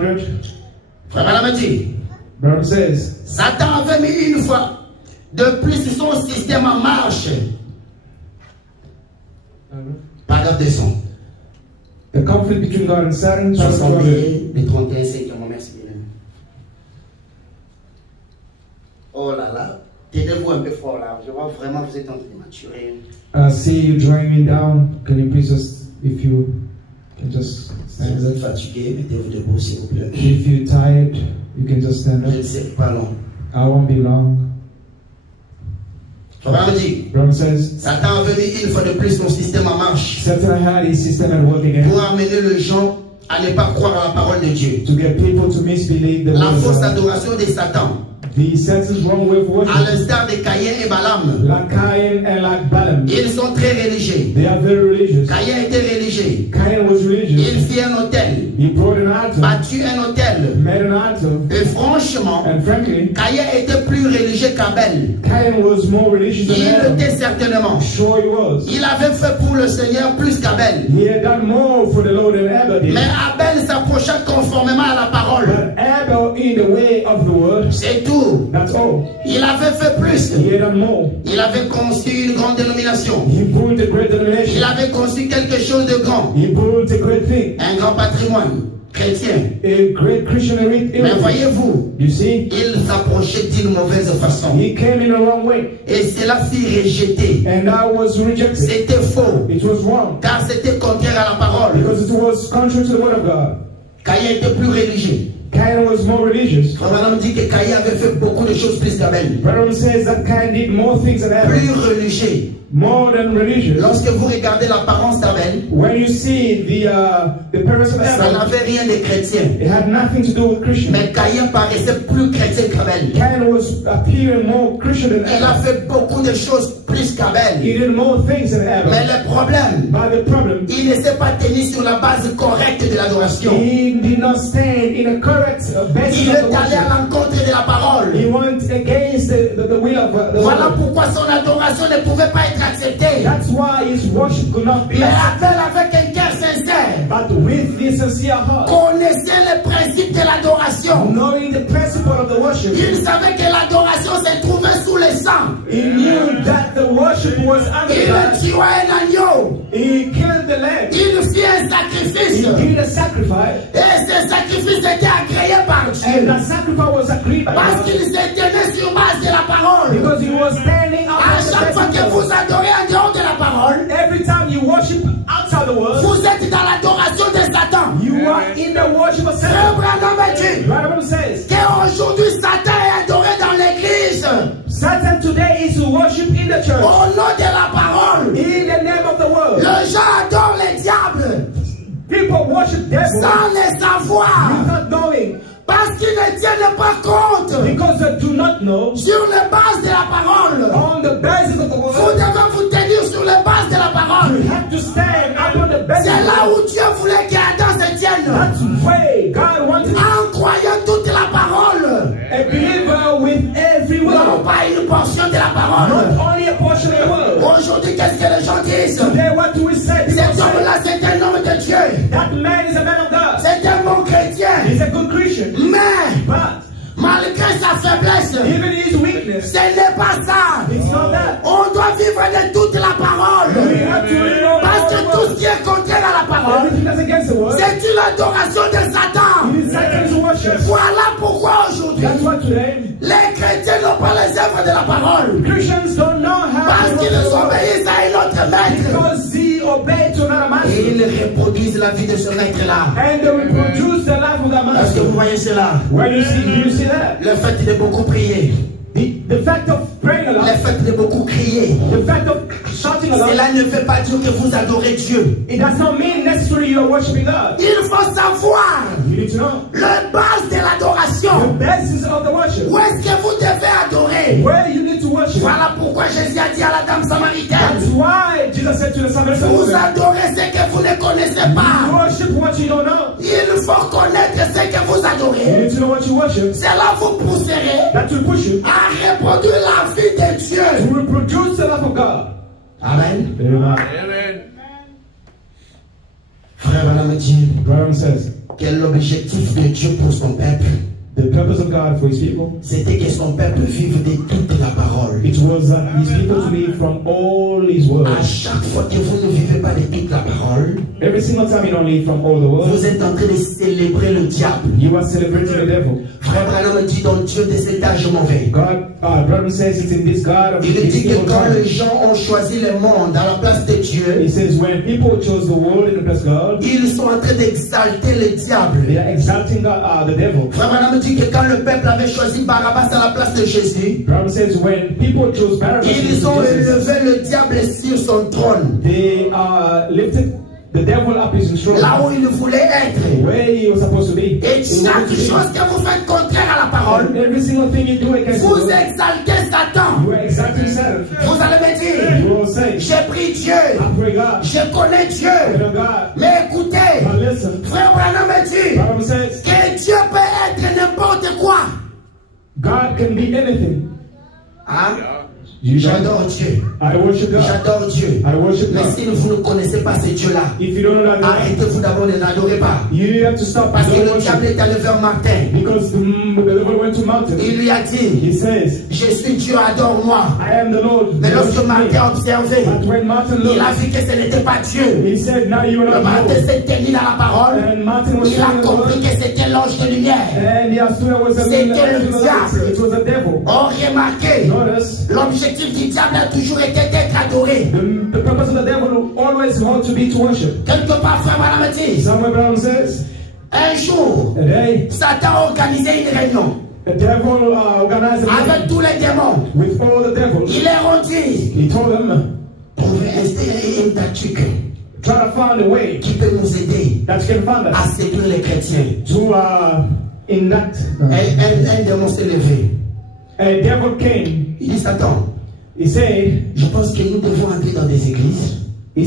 Frère Branham dit, Branham says, Satan avait mis une fois de plus son système en marche. Paragraphe 200. the conflict between God and Satan, paragraph 200. 61, les 31, c'est comment merci bien. Oh là là, tenez-vous un peu fort là. Je vois vraiment que vous êtes en train de maturer. See you drawing me down. Can you please just, if you can just Si stand vous up? êtes fatigué, mettez-vous debout s'il vous plaît. If you're tired, you can just stand Je ne up. sais pas long. I won't be long. Frère Branham dit, Branham says, Satan avait mis une fois de plus son système en marche Satan had his system at work again pour amener les gens à ne pas croire à la parole de Dieu. to get people to misbelieve the La word fausse of God. adoration de Satan, The Satan's wrong way of à worship, l'instar de Caïn et Balaam, like Cain and like Balaam, ils sont très religieux. they are very religious. Caïn était religieux. Cain was Il religious. fit un hôtel, He brought an altar, battu un hôtel. made an altar, Et franchement, and frankly, Caïn était plus religieux qu'Abel. Cain was more religious than Il Adam. était certainement. Sure he was. Il avait fait pour le Seigneur plus qu'Abel. He had done more for the Lord than Abel did. Mais Abel s'approcha conformément à la parole. But Abel in the way of the word, C'est tout. that's all. Il avait fait plus. He had done more. Il avait conçu une grande dénomination. He built a great Il denomination. avait conçu quelque chose de grand. He built a great thing. Un grand patrimoine chrétien. A great Christian Mais heritage. voyez-vous, You see, il s'approchait d'une mauvaise façon. he came in the wrong way. Et cela fut rejeté. And that was rejected. C'était faux. It was wrong. Car c'était contraire à la parole. Because it was contrary to the word of God. Caïn était plus religieux. Cain was more religious. Frère Branham dit que Caïn avait fait beaucoup de choses plus qu'Abel. Branham says that Cain did more things than Plus Abel. religieux. More than religious. Lorsque vous regardez l'apparence d'Abel, When you see the parents of ça Abel, n'avait rien de chrétien. it had nothing to do with Christian. Mais Caïn paraissait plus chrétien qu'Abel. Cain was appearing more Christian than Il a Abel. fait beaucoup de choses plus He qu'Abel. did more things than Mais Abel. le problème, But the problem, il ne s'est pas tenu sur la base correcte de l'adoration. he did not stand in a correct basis Il of est the allé à worship. l'encontre de la parole. He went against the will of the Voilà Lord. pourquoi son adoration ne pouvait pas être acceptée. That's why his worship could not be Mais accepted. Abel, avec un cœur sincère, But with this sincere heart, connaissait les principes de l'adoration. knowing the principle of the worship, Il savait que l'adoration se trouvait sous le sang. he knew that the worship was under the Il blood. tua un agneau. He killed the lamb. Il fit un He sacrifice. did a sacrifice. Et ce sacrifice était agréé par And Dieu. that sacrifice was agreed by Parce God. qu'il se tenait sur base de la parole. Because he was standing À outside chaque fois the que vous temple. adorez en dehors de la parole, Every time you worship outside the world, vous êtes dans l'adoration de Satan. you are in the worship of Frère Satan. Branham dit Bible says, qu'aujourd'hui Satan est adoré dans l'église Satan today is to worship in the church. au nom de la parole. In the name of the world. Les gens adorent les diables. People people worship devils sans les savoir. without knowing, Parce qu'ils ne tiennent pas compte because they do not know sur les bases de la parole. on the basis of the Vous word. devez vous tenir sur les bases de la parole. You have to stand upon the basis. C'est là où Dieu voulait qu'Adam se tienne. That's way God wanted En croyant toute la parole. a believer with every Non word, pas une portion de la parole. not only a portion of the word. Aujourd'hui, qu'est-ce que les gens disent? Today, what do we say? People Cet say, homme-là, c'est un homme de Dieu. that man is a man of God. C'est un bon chrétien. He's a good Christian. Mais, But malgré sa faiblesse, even his weakness, ce n'est pas ça. it's not that. On doit vivre de toute la We parole. have to read all Parce que the tout word. ce qui est contraire à la parole, Everything that's against the word, c'est une adoration de Satan. it is Satan's worship. Voilà pourquoi aujourd'hui, That's why today, les chrétiens n'ont pas les œuvres de la parole. Christians don't know how Parce to qu'ils worship the word. obéissent à un autre maître. Because they obey to another Et master. ils reproduisent la vie de ce maître-là. And they reproduce the life of that Est-ce que master. vous voyez cela? When you see, do you see that? Le fait de beaucoup prier, The fact of praying a le lot, fait de beaucoup crier, the fact of shouting a lot, cela ne veut pas dire que vous adorez Dieu. it does not mean necessarily you are worshiping God. Il faut savoir You need to know le base de the l'adoration. basis of the worship. Où est-ce que vous devez adorer? Where you need to worship. Voilà pourquoi Jésus a dit à la dame That's samaritaine, why Jesus said to the Samaritan vous woman, adorez ce que vous ne connaissez pas. worship what you don't know. Il faut connaître ce que vous You adorez. need to know what you worship. Cela vous pousserait That will push you à reproduire la vie de Dieu. to reproduce the life of God. Amen. Amen. Frère Branham dit, Branham says, quel est l'objectif de Dieu pour son peuple? the purpose of God for his people, C'était que son peuple vive de toute la parole. it was his people to live from all his À words. chaque fois que vous ne vivez pas de toute la parole, Every single time you don't live from all the words, vous êtes en train de célébrer le diable. you are celebrating the devil. Frère Branham dit donc Dieu de cet âge mauvais. God, Branham says it's in this God of Il this dit que evil quand time. les gens ont choisi le monde à la place de He Dieu, says when people chose the world in the place of God, ils sont en train d'exalter le diable. they are exalting God, the devil. Frère Branham dit que quand le peuple avait choisi Barabbas à la place de Jésus, Branham says when people chose Barabbas, ils ont Jesus, élevé le diable sur son trône, they lifted the devil up his throne, là où il voulait être. where he was supposed to be. Et chaque chose que vous faites contraire à la parole, Every single thing you do against the vous Lord, exaltez Satan. you are exalting Satan. Vous allez me dire, You will say, j'ai pris Dieu, I pray God, je connais I Dieu. know God. Mais écoutez, But listen, frère Branham me dit Branham says que Dieu peut être n'importe quoi. God can be anything. Hein? You J'adore Dieu. I worship God. J'adore Dieu. I worship Mais God. si vous ne connaissez pas ce Dieu-là, If you don't know that God, arrêtez-vous d'abord de n'adorer pas. you have to stop Parce que don't le worship. diable est allé vers Martin. Because the devil went to mountain. Il lui a dit, He says, je suis Dieu, adore-moi. I am the Lord. Mais lorsque Worship Martin a me. observé, But when Martin il a looked, vu que ce n'était pas Dieu. he said, now you are Le not Martin Lord. s'est tenu dans la parole. And Martin was Il a saying the compris word. que c'était l'ange de lumière. And he understood it was a C'était angel le of the diable. light. It was a devil. Oh, remarquez, Notice, l'objectif du diable a toujours été d'être adoré. the purpose of the devil will always want to be to worship. Quelque part, frère Madame dit, Samuel Brown says, un jour, a day, Satan a organisé une réunion the devil organized a avec meeting tous les démons. with all the devils. Il est rendu He told them, trouver installer une tactique try to find a way qui peut nous aider that you can find à us séduire les chrétiens. to enact. Un démon s'est levé. A devil came. Il dit, Satan, He said, je pense que nous devons entrer dans des églises I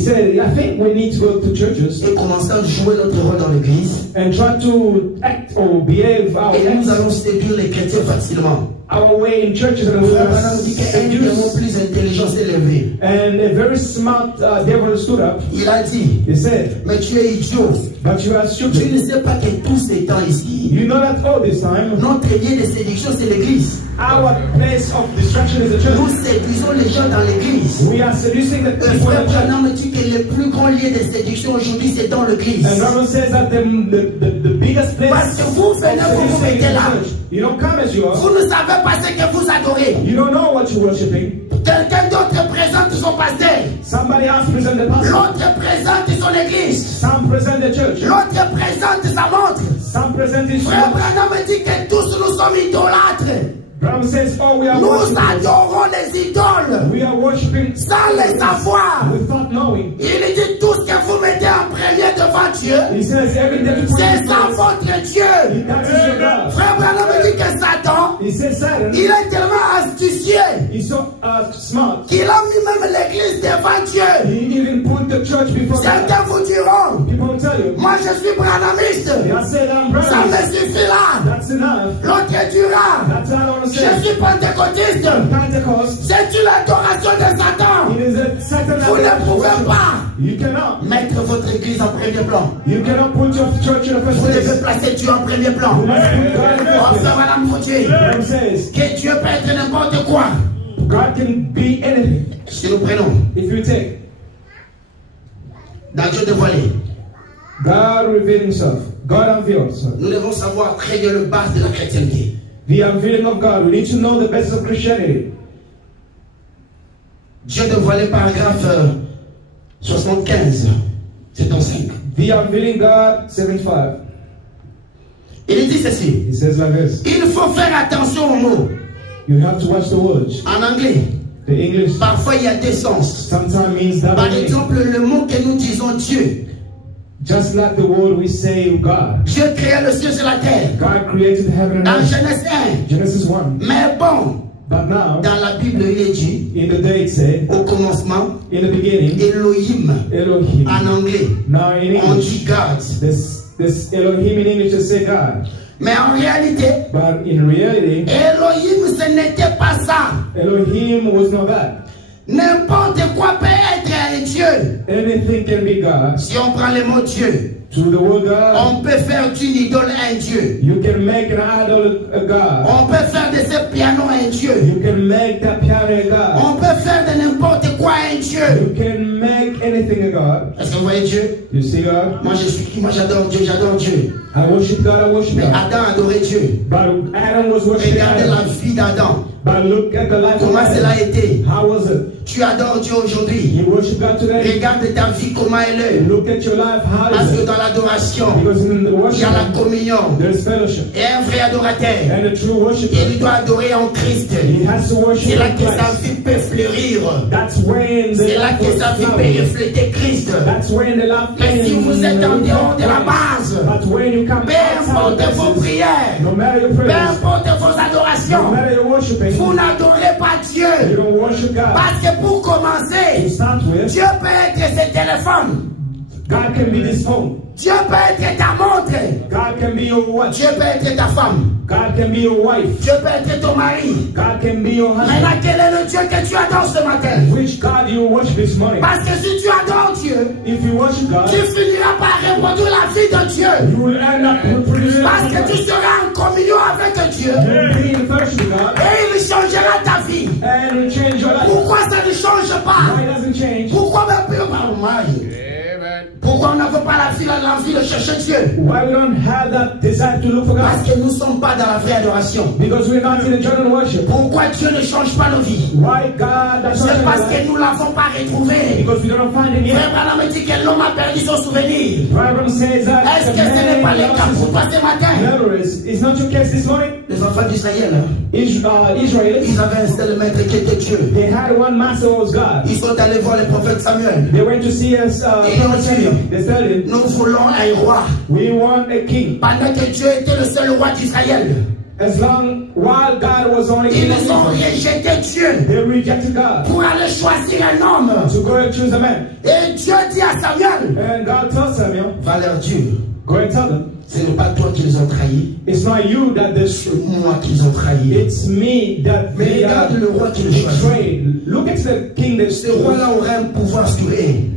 think we need to go to churches et commencer à jouer notre rôle dans l'église. and try to act or behave Et nous allons acts séduire les chrétiens facilement. our way in churches and we Frère will Branham dit qu'un démon seduce. plus intelligent s'est levé. And a very smart devil stood up. Il a dit, He said, mais tu es idiot. but you are Tu stupid. ne sais pas que tous ces temps ici, You know that all this time, notre lieu de séduction, c'est l'église. our place of distraction is the church. Nous séduisons les gens dans l'église. We are seducing the people in Frère the church. Branham dit que le plus grand lieu de séduction aujourd'hui, c'est dans l'église. And Robert says that the biggest place Parce que vous venez, vous vous seducing is mettez the là. church. You don't come as you are. Vous ne savez pas ce que vous adorez. You don't know what you're worshiping. Quelqu'un d'autre présente son pasteur. Somebody else present the pastor. L'autre présente son église. Some present the church. L'autre présente sa montre. Some present his Frère church. Branham dit que tous nous sommes idolâtres. Brown says, oh, we are Nous worshiping. adorons les idoles We are worshiping sans les savoir. without knowing. Il dit tout ce que vous mettez en premier devant Dieu, He says every day to c'est praise ça Him. votre Dieu. That is your God. Frère Branham dit que Satan, He says Satan, il est tellement astucieux he's so smart. qu'il a mis même l'église devant Dieu. He even put the church before God. Certains vous diront, People will tell you, moi je suis branhamiste, I said I'm ça brother. me suffit là. That's enough. L'autre dira, That's all I want to je say. suis pentecôtiste, Pentecost, c'est une adoration de Satan. it is a Satan. Vous ne pouvez pas You cannot. mettre votre église en premier plan. You cannot put your church in the first Vous devez place. placer Dieu en premier plan. You must put God in the first Observe place. Madame Gauthier, Bible says que Dieu peut être n'importe quoi. God can be anything. Si nous prenons If you take dans Dieu dévoilé, God revealed Himself, God unveiled Himself. nous devons savoir très bien le base de la chrétienté. The unveiling of God. We need to know the basis of Christianity. Dieu dévoilé, paragraphe 75, c'est ton 5. The unveiling God, 75. Il dit ceci. He says like this. Il faut faire attention aux mots. You have to watch the words. En anglais, The English parfois il y a deux sens. sometimes means double Par meaning. exemple, le mot que nous disons Dieu. Just like the word we say God. Dieu créa le ciel sur la terre. God created heaven and Dans earth. Genèse 1. Genesis 1. Mais bon, But now, dans la Bible, il est dit, in the day it said, au commencement, in the beginning, Elohim. Elohim. En anglais, Now in on English, dit God. this Elohim in English to say God. Mais en réalité, But in reality, Elohim, ce n'était pas ça. Elohim was not that. N'importe quoi peut être un Dieu. Anything can be God. Si on prend le mot Dieu, To the word God, on peut faire d'une idole un Dieu. you can make an idol a God. On peut faire de ce piano un Dieu. You can make that piano a God. On peut faire de n'importe quoi un Dieu. You can make anything a God. Est-ce que vous voyez Dieu? You see God? Moi j'adore Dieu, j'adore Dieu. I worship God, I worship Mais God. Adam adorait Dieu. But Adam was worshiping Regardez la Adam. vie d'Adam. But look at the life of Comment cela a Adam. été? How was it? Tu adores Dieu aujourd'hui. You worship God today. Regarde ta vie comment elle est. Look at your life. How Parce is que it? dans l'adoration, Because in the il y worship, a la communion. there's fellowship. Et un vrai adorateur, And a true worshiper, il doit adorer en Christ. he has to worship C'est là in que sa Christ. vie peut fleurir. That's when the C'est là life que sa vie peut was refléter Christ. That's when the life Mais si vous êtes en dehors de la base, But when you come peu outside importe the vos basis, prières, no matter your peu prayers, importe vos no adorations, matter your worshiping, vous n'adorez pas you Dieu. don't worship God. Parce que pour To commencer, start with, Dieu peut être ce téléphone. God can be this phone. Dieu peut être ta montre. God can be your watch. Dieu peut être ta femme. God can be your wife. Dieu peut être ton mari. God can be your husband. Maintenant, quel est le Dieu que tu adores ce matin? Which God you worship this morning? Parce que si tu adores Dieu, If you worship God, tu finiras par reproduire la vie de Dieu. you will end up reproducing Parce que tu seras en communion avec Dieu. You will be in fellowship with God, Et il changera ta vie. and it will change your life. Pourquoi ça ne change pas? Why it doesn't change? Pourquoi même plus par Pourquoi on n'a pas l'envie de chercher Dieu? Why we don't have that desire to look for Parce God? que nous ne sommes pas dans la vraie adoration. Because we're not in the general worship. Pourquoi Dieu ne change pas nos vies? Why God does not C'est parce change our life? que nous ne l'avons pas retrouvé. Because we don't find Him Frère yet. Branham dit que l'homme a perdu son souvenir. Bible says that Est-ce the que ce n'est pas le cas pour toi man ce matin? memories. Is not your case this morning? Les enfants d'Israël, hein, Israelis, ils avaient un seul maître qui était Dieu. they had one master who was God. Ils sont allés voir le prophète Samuel. They went to see us, Prophet Samuel. They said, Nous voulons un roi. we want a king. Pendant que Dieu était le seul roi d'Israël, As long, while God was only king of ils ont Israel, rejeté Dieu they rejected God pour aller choisir un homme. to go and choose a man. Et Dieu dit à Samuel, And God told Samuel, va leur dire, go and tell them, ce n'est pas toi qui les ont trahis, it's not you that they c'est moi qui les ont trahis. it's me that Mais they regarde le roi qui les choisit. betrayed. Look at the king that Ce roi-là aurait un pouvoir sur eux.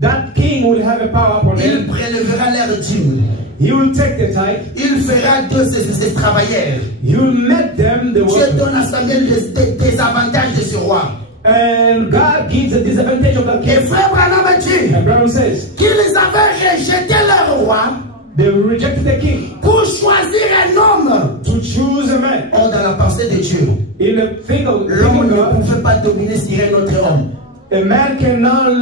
that king will have a power upon Il him. prélèvera leur dîme. He will take the tithe. Il fera de ses travailleurs. He will make them the Dieu workers. donne à Samuel des avantages de ce roi. And God gives a disadvantage of that Et king. frère Branham dit And Bible says, qu'ils avaient rejeté leur roi they rejected the king pour choisir un homme. to choose a man. Or, dans la pensée de Dieu, In the thing of l'homme ne God, pouvait pas dominer sur un autre homme. a man cannot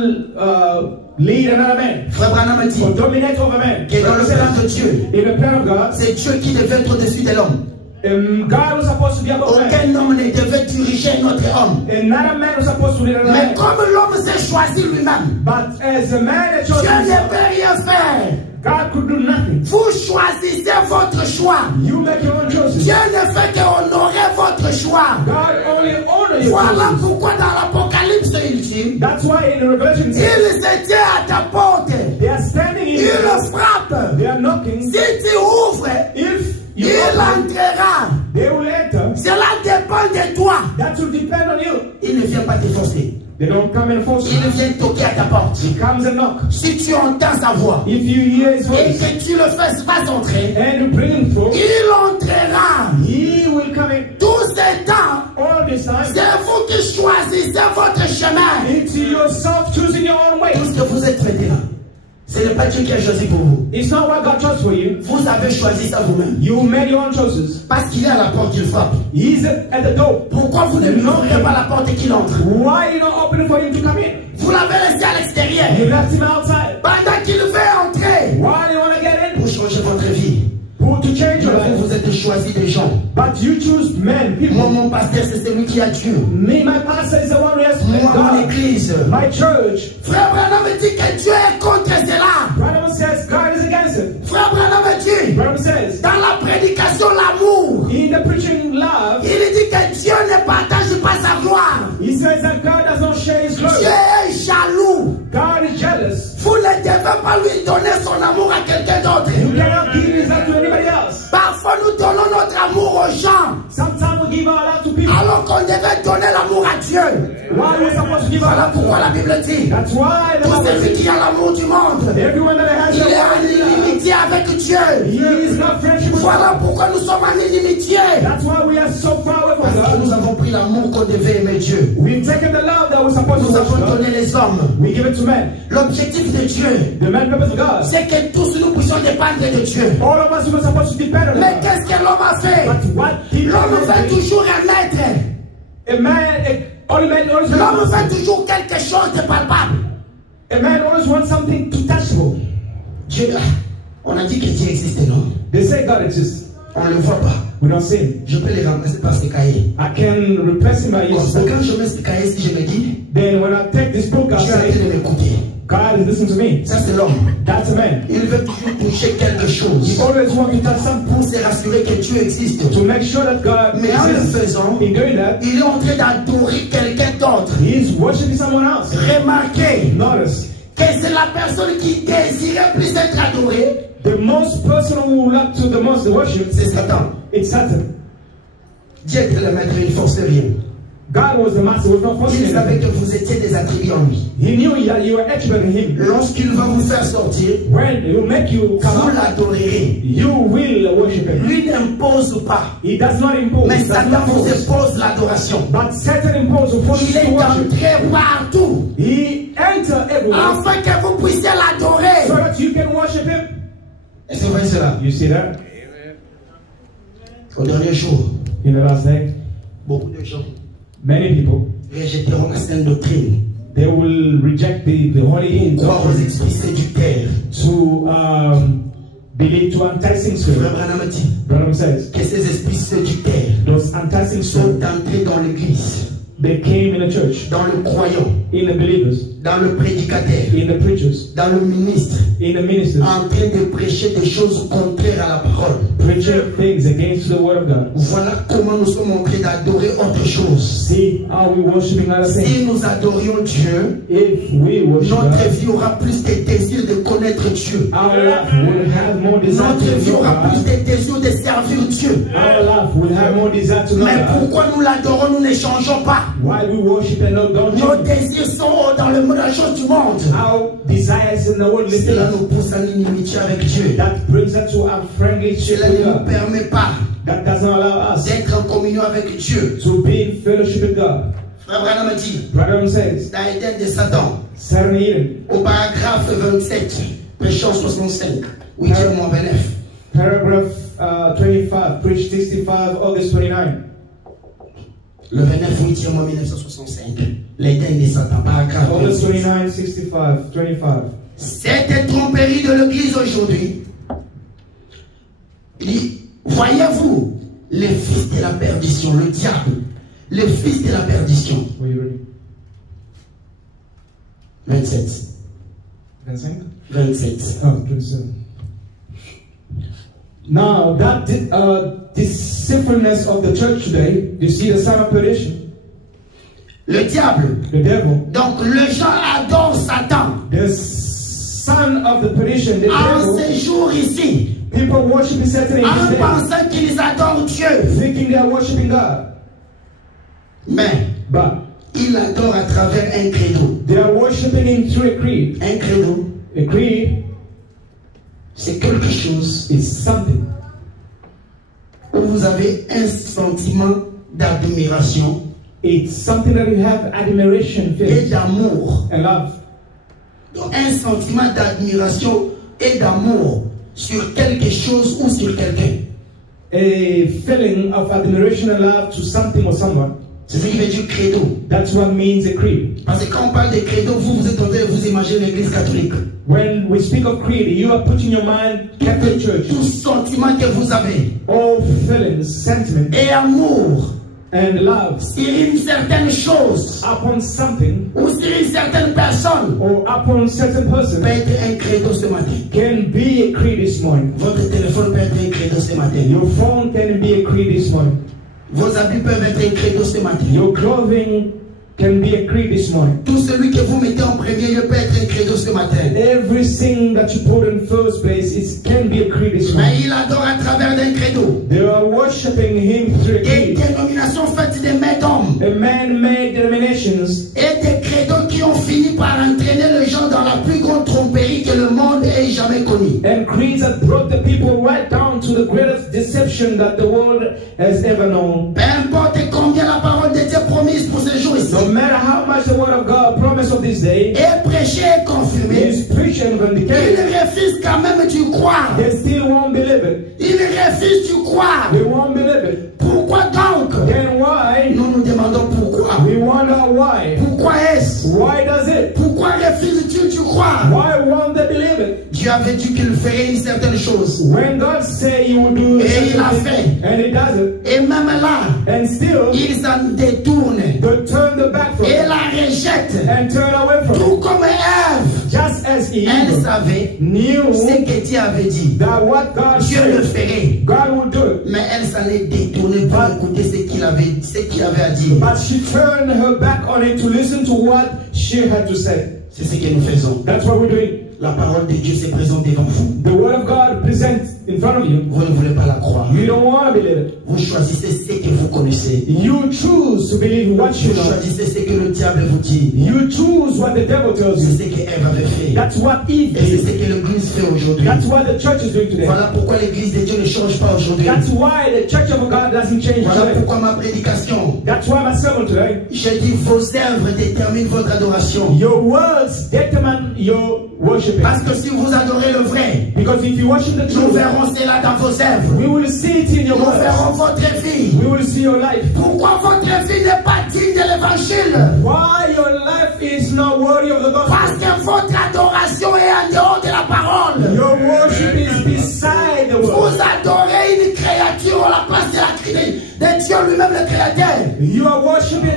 lead another man Frère Branham dit or dominate over man. que dans le plan de Dieu, In the plan of God, c'est Dieu qui devait être au-dessus de l'homme. God was supposed to be above man. Aucun homme ne devait diriger un autre homme. Another man was supposed to lead another Mais man. comme l'homme s'est choisi lui-même, But as a man that chose Dieu ne himself, peut rien faire. God could do nothing. Vous choisissez votre choix. You make your own choices. Dieu ne fait qu'honorer votre choix. God only honors your Voilà choices. pourquoi dans l'Apocalypse il dit, That's why in the Revelation it says, il se tient à ta porte. they are standing in Il the frappe. they are knocking. Si tu ouvres, If you il open, entrera. they will enter. Cela dépend de toi. That will depend on you. Il ne vient pas te forcer. They don't come and force Il you. vient toquer à ta porte. He comes and knocks. Si tu entends sa voix If you hear his et voice que tu le fais entrer, and you bring him through, il entrera. he will come in. Tout ce temps, All this time, c'est vous qui choisissez votre chemin. it's yourself choosing your own way. Tout ce que vous êtes maintenant, ce n'est pas Dieu qui a choisi pour vous. It's not what God chose for you. Vous avez choisi ça vous-même. You made your own choices. Parce qu'il est à la porte qu'il frappe. He's at the door. Pourquoi vous ne lui ouvrez pas la porte et qu'il entre? Why you not opening for him to come in? Vous l'avez laissé à l'extérieur. You left him outside. Pendant qu'il veut entrer. Why do you want to get in? Pour changer votre vie. To change your life. Vous êtes choisi des gens. But you choose men, people. Moi, mon pasteur, c'est celui qui a Dieu. Me, my pastor is the one who has Moi, mon God. église. My church. Frère Branham dit que Dieu est contre cela. Branham says God is against it. Frère Branham dit, Branham says, dans la prédication, l'amour, in the preaching love, il dit que Dieu ne partage pas sa gloire. he says that God does not share his glory. Dieu est jaloux. God is jealous. Vous ne devez pas lui donner son amour à quelqu'un d'autre. You cannot give his love to anybody else. Parfois, nous donnons notre amour aux gens, Sometimes we give our love to people. alors qu'on devait donner l'amour à Dieu. Why we're supposed to give our Voilà love to pourquoi God? la Bible dit, That's why the tout Bible celui says, qui a l'amour du monde, everyone that has il the est en love, inimitié avec Dieu. he is not friendship with Voilà God. pourquoi nous sommes en inimitié. That's why we are so far away from Parce que nous God. avons pris l'amour qu'on devait aimer Dieu. We've taken the love that we're supposed to Nous avons worship God. donné les hommes. We give it to men. L'objectif de Dieu, The main purpose of God. c'est que tous nous puissions dépendre de Dieu. All of us were supposed to depend on Mais God. qu'est-ce que l'homme a fait? But what did L'homme man veut do? toujours un maître. A man always L'homme wants veut toujours quelque chose de palpable. a man always wants something to touchable. Dieu, on a dit que Dieu existe, non? They say God exists. On ne le voit pas. We don't see him. Je peux les remplacer par ces cahiers. I can replace him by Comme his ça, book. quand je mets ces cahiers, si je me dis, Then when I take this book, I Dieu est en train say, de m'écouter. God is listening to me. Ça, c'est l'homme. That's a man. Il veut toujours toucher quelque chose He always wants to touch something pour se rassurer que Dieu existe. to make sure that God Mais en le exists. faisant, In doing that, il est en train d'adorer quelqu'un d'autre. he's worshiping someone else. Remarquez Notice, que c'est la personne qui désirait plus être adorée, the most person who would like to the most worship, c'est Satan. it's Satan. Dieu était le maître, il ne forçait rien. God was the master, was not forcing Il savait him. que vous étiez des attributs en lui. He knew that you were attributing him. Lorsqu'il va vous faire sortir, When he will make you come vous out, l'adorerez. you will worship him. Lui n'impose pas, He does not impose. mais He does Satan not vous force. impose l'adoration. But Satan imposes or forces Il you est to worship. entré partout, He enters everywhere afin que vous puissiez so l'adorer. that you can worship him. Est-ce que vous voyez cela? You see that? Au dernier jour, In the last day, beaucoup de gens many people, rejetteront la sainte doctrine, they will reject the holy hymns croire aux esprits séducteurs. to believe to enticing Frère spirit. Branham dit Branham says, que ces esprits séducteurs those enticing sont spirits, entrés dans l'église, they came in the church, dans le croyant, in the believers, dans le prédicateur, in the preachers, dans le ministre, in the ministers, en train de prêcher des choses contraires à la parole. preaching things against the word of God. Voilà comment nous sommes en train d'adorer autre chose. See how we worshiping other things. Si nous adorions Dieu, If we worship notre God, vie aura plus de désir de connaître Dieu. our life will have more desire Notre to vie know aura plus God. de désir de servir Dieu. Our life will have more desire to know Mais God. pourquoi nous l'adorons, nous ne changeons pas. Why we worship and not don't Nos change. désirs sont dans le monde, la chose du monde. Our desires in the world Cela things nous pousse en inimitié avec Dieu. that brings us to our friendship Cela with ne nous God. permet pas That does not allow us d'être en communion avec Dieu. to be in fellowship with God. Frère Branham dit, Brother says, dans Éden de Satan, Saturn Eden, au paragraphe 27, prêchant 65, 8e mois 29. paragraph 25, preach 65, August 29. Le 29 8e mois 1965, l'Éden de Satan, paragraphe August 27. 29, 65, 25. Cette tromperie de l'Église aujourd'hui, voyez-vous, les fils de la perdition, le diable, les fils de la perdition. Were you ready? 27. 25? 27. Oh, 27. Now, that deceitfulness of the church today, you see the son of perdition. Le diable. The devil. Donc, les gens adorent Satan. The son of the perdition, the En devil. ces jours ici, People worshiping Satan in en this day, pensant qu'ils adorent Dieu. thinking they are worshiping God. Mais, But ils adorent à travers un credo. they are worshiping him through a creed. Un credo, A creed c'est quelque chose is something où vous avez un sentiment d'admiration It's something that you have admiration for et d'amour. and love. Donc, un sentiment d'admiration et d'amour sur quelque chose ou sur quelqu'un. A feeling of admiration and love to something or someone. C'est ce qui veut dire credo. That's what means a creed. Parce que quand on parle de credo, vous êtes en train de vous imaginer l'église catholique. When we speak of creed, you are putting your mind Catholic Church. Tout sentiment que vous avez All feelings, sentiment, et amour and love sur une certaine chose upon something ou sur une certaine personne or upon certain person peut être un credo ce matin. can be a creed this morning. Votre téléphone peut être un credo ce matin. Your phone can be a creed this morning. Vos habits peuvent être un credo ce matin. Your clothing can be a creed this morning. Tout celui que vous mettez en premier lieu peut être un credo ce matin. Everything that you put in first place can be a creed this morning. Mais il adore à travers d'un credo. They are worshiping him through a Des creed. dénominations faites des mains d'hommes. The man-made denominations Et des credos qui ont fini par entraîner les gens dans la plus grande tromperie que le monde ait jamais connue. and creeds that brought the people right down to the greatest deception that the world has ever known. Peu importe combien la parole de Dieu promise pour ces jours ici. No matter how much the word of God promised of this day Et prêché et confirmé. is preached and Ils vindicated, refusent quand même d'y croire. they still won't believe it. Ils refusent d'y croire. They won't believe it. Pourquoi donc? Then why? Nous nous demandons pourquoi. We wonder why. Pourquoi est-ce? Why does it? Pourquoi refuses-tu d'y croire? Why won't they believe it? Dieu avait dit qu'il ferait une certaine chose. When God say He will do Et il a something, fait. and He does it, Et même là, and still il s'en détourne. they turn the back from Et it la rejette. and turn away from Tout it, comme Ève. just as Elle Eve savait knew ce que Dieu avait dit. that what God Dieu le said, ferait. God will do it. Mais elle s'en est détournée pour écouter ce qu'il avait à dire. But she turned her back on it to listen to what she had to say. C'est ce que nous faisons. That's what we're doing. La parole de Dieu se présente devant vous. The word of God presents in front of you. Vous ne voulez pas la croire. You don't want to believe it. Vous choisissez ce que vous connaissez. You choose to believe what you Vous know. choisissez ce que le diable vous dit. You choose what the devil tells C'est you. ce que Ève avait fait. That's what Eve Et c'est did. ce que l'Église fait aujourd'hui. That's what the church is doing today. Voilà pourquoi l'Église de Dieu ne change pas aujourd'hui. That's why the church of God doesn't change Voilà today. pourquoi ma prédication. That's why my sermon today. J'ai dit vos œuvres déterminent votre adoration. Your words determine your worshiping. Parce que si vous adorez le vrai, Because if you worship the nous truth, verrons cela dans vos œuvres. we will see it in your Nous words. verrons votre vie. We will see your life. Pourquoi votre vie n'est pas digne de l'évangile? Why your life is not worthy of the Parce gospel. que votre adoration est en dehors de la parole. Your worship is beside the word. Vous adorez une créature à la place de Dieu lui-même, le créateur. You are worshiping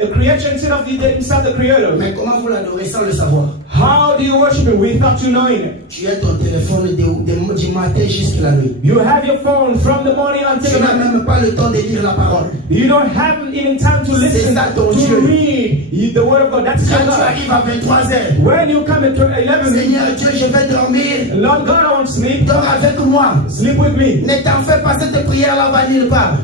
a creation instead of inside the creator. Mais comment vous l'adorez sans le savoir? How do you worship it without you knowing it? Tu as ton téléphone du matin jusqu'à la nuit. You have your phone from the morning until Tu the n'as night. même pas le temps de lire la parole. You don't have even time to listen, ça ton to Dieu. read the word of God. That's your Quand tu God. arrives à 23h, When you come at 11, Seigneur Dieu, je vais dormir. Lord God, I want to sleep. Dors avec moi. Sleep with me. Ne t'en fais pas, cette prière-là va nulle part.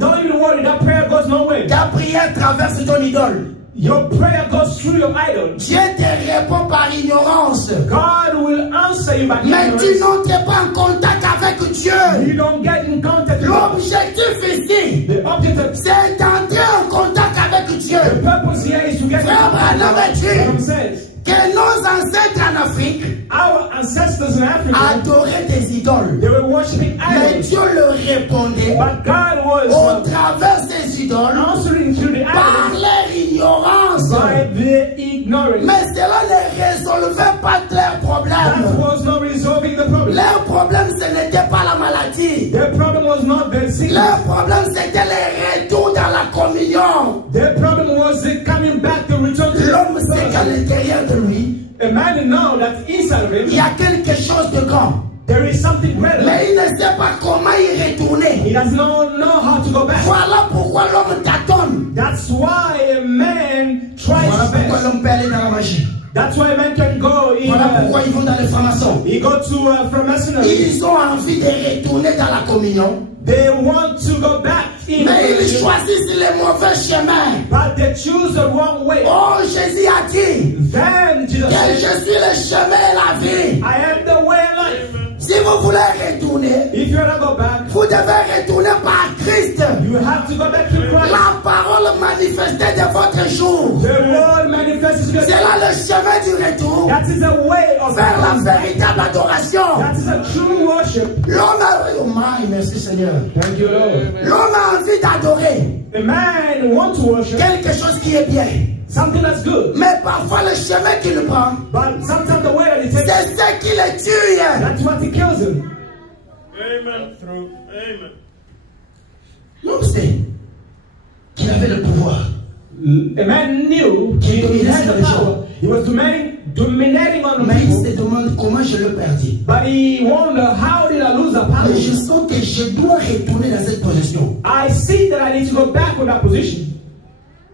Don't even worry, that prayer goes nowhere. Ta prière traverse ton idole. Your prayer goes through your idol. Dieu te répond par ignorance. God will answer you by Mais tu ignorance. n'entres pas en contact avec Dieu. You don't get in contact with God. L'objectif ici, The object, c'est d'entrer en contact avec Dieu. the purpose here is to get in Frère contact Branham with God. dit Branham says, que nos ancêtres en Afrique our ancestors in Africa, adoraient des idoles. they were worshiping Mais idols. Dieu leur répondait But God au was travers ces idoles answering through the par idols leur ignorance. by their ignorance. Mais cela ne résolvait pas leurs That problèmes. was not resolving the problem. Leur problème, ce n'était pas la maladie. Their problem was not their sickness. Leur problème, c'était le retour dans la communion. Their problem was the coming back, the return to L'homme sait qu'à fellowship. l'intérieur de lui, A man now that inside of il him, y a quelque chose de grand. There is something greater. Mais il ne sait pas comment y retourner. He does not know how to go back. Voilà pourquoi l'homme tâtonne. That's why a man tries Voilà his pourquoi best. l'homme peut aller dans la magie. That's why a man can go in. Voilà pourquoi ils vont dans les francs-maçons. He go to Freemasonry. Ils ont envie de retourner dans la communion. They want to go back in. Mais ils choisissent les mauvais chemins. But they choose the wrong way. Oh, Jésus a dit Then Jesus que said, je suis le chemin et la vie. I am the way and life. Si vous voulez retourner, If you want to go back, vous devez retourner par Christ. you have to go back to Christ. La parole manifestée de votre jour. The word manifests C'est là le chemin du retour That is a way of vers la véritable adoration. That is a true worship. L'homme a... Oh my, merci Seigneur. Thank you, Lord. L'homme a envie d'adorer A man wants to worship quelque chose qui est bien. something that's good. Mais parfois le chemin qu'il prend, But sometimes the way that he takes, c'est ce qui le tue. that's what he kills him. Amen. True. Amen. L'homme sait qu'il avait le pouvoir. A man knew he had the power. He was dominating on the Mais il people. se demande comment je le perdis. But he wondered, how did I lose the power? Mais je sens que je dois retourner dans cette position. I see that I need to go back with that position.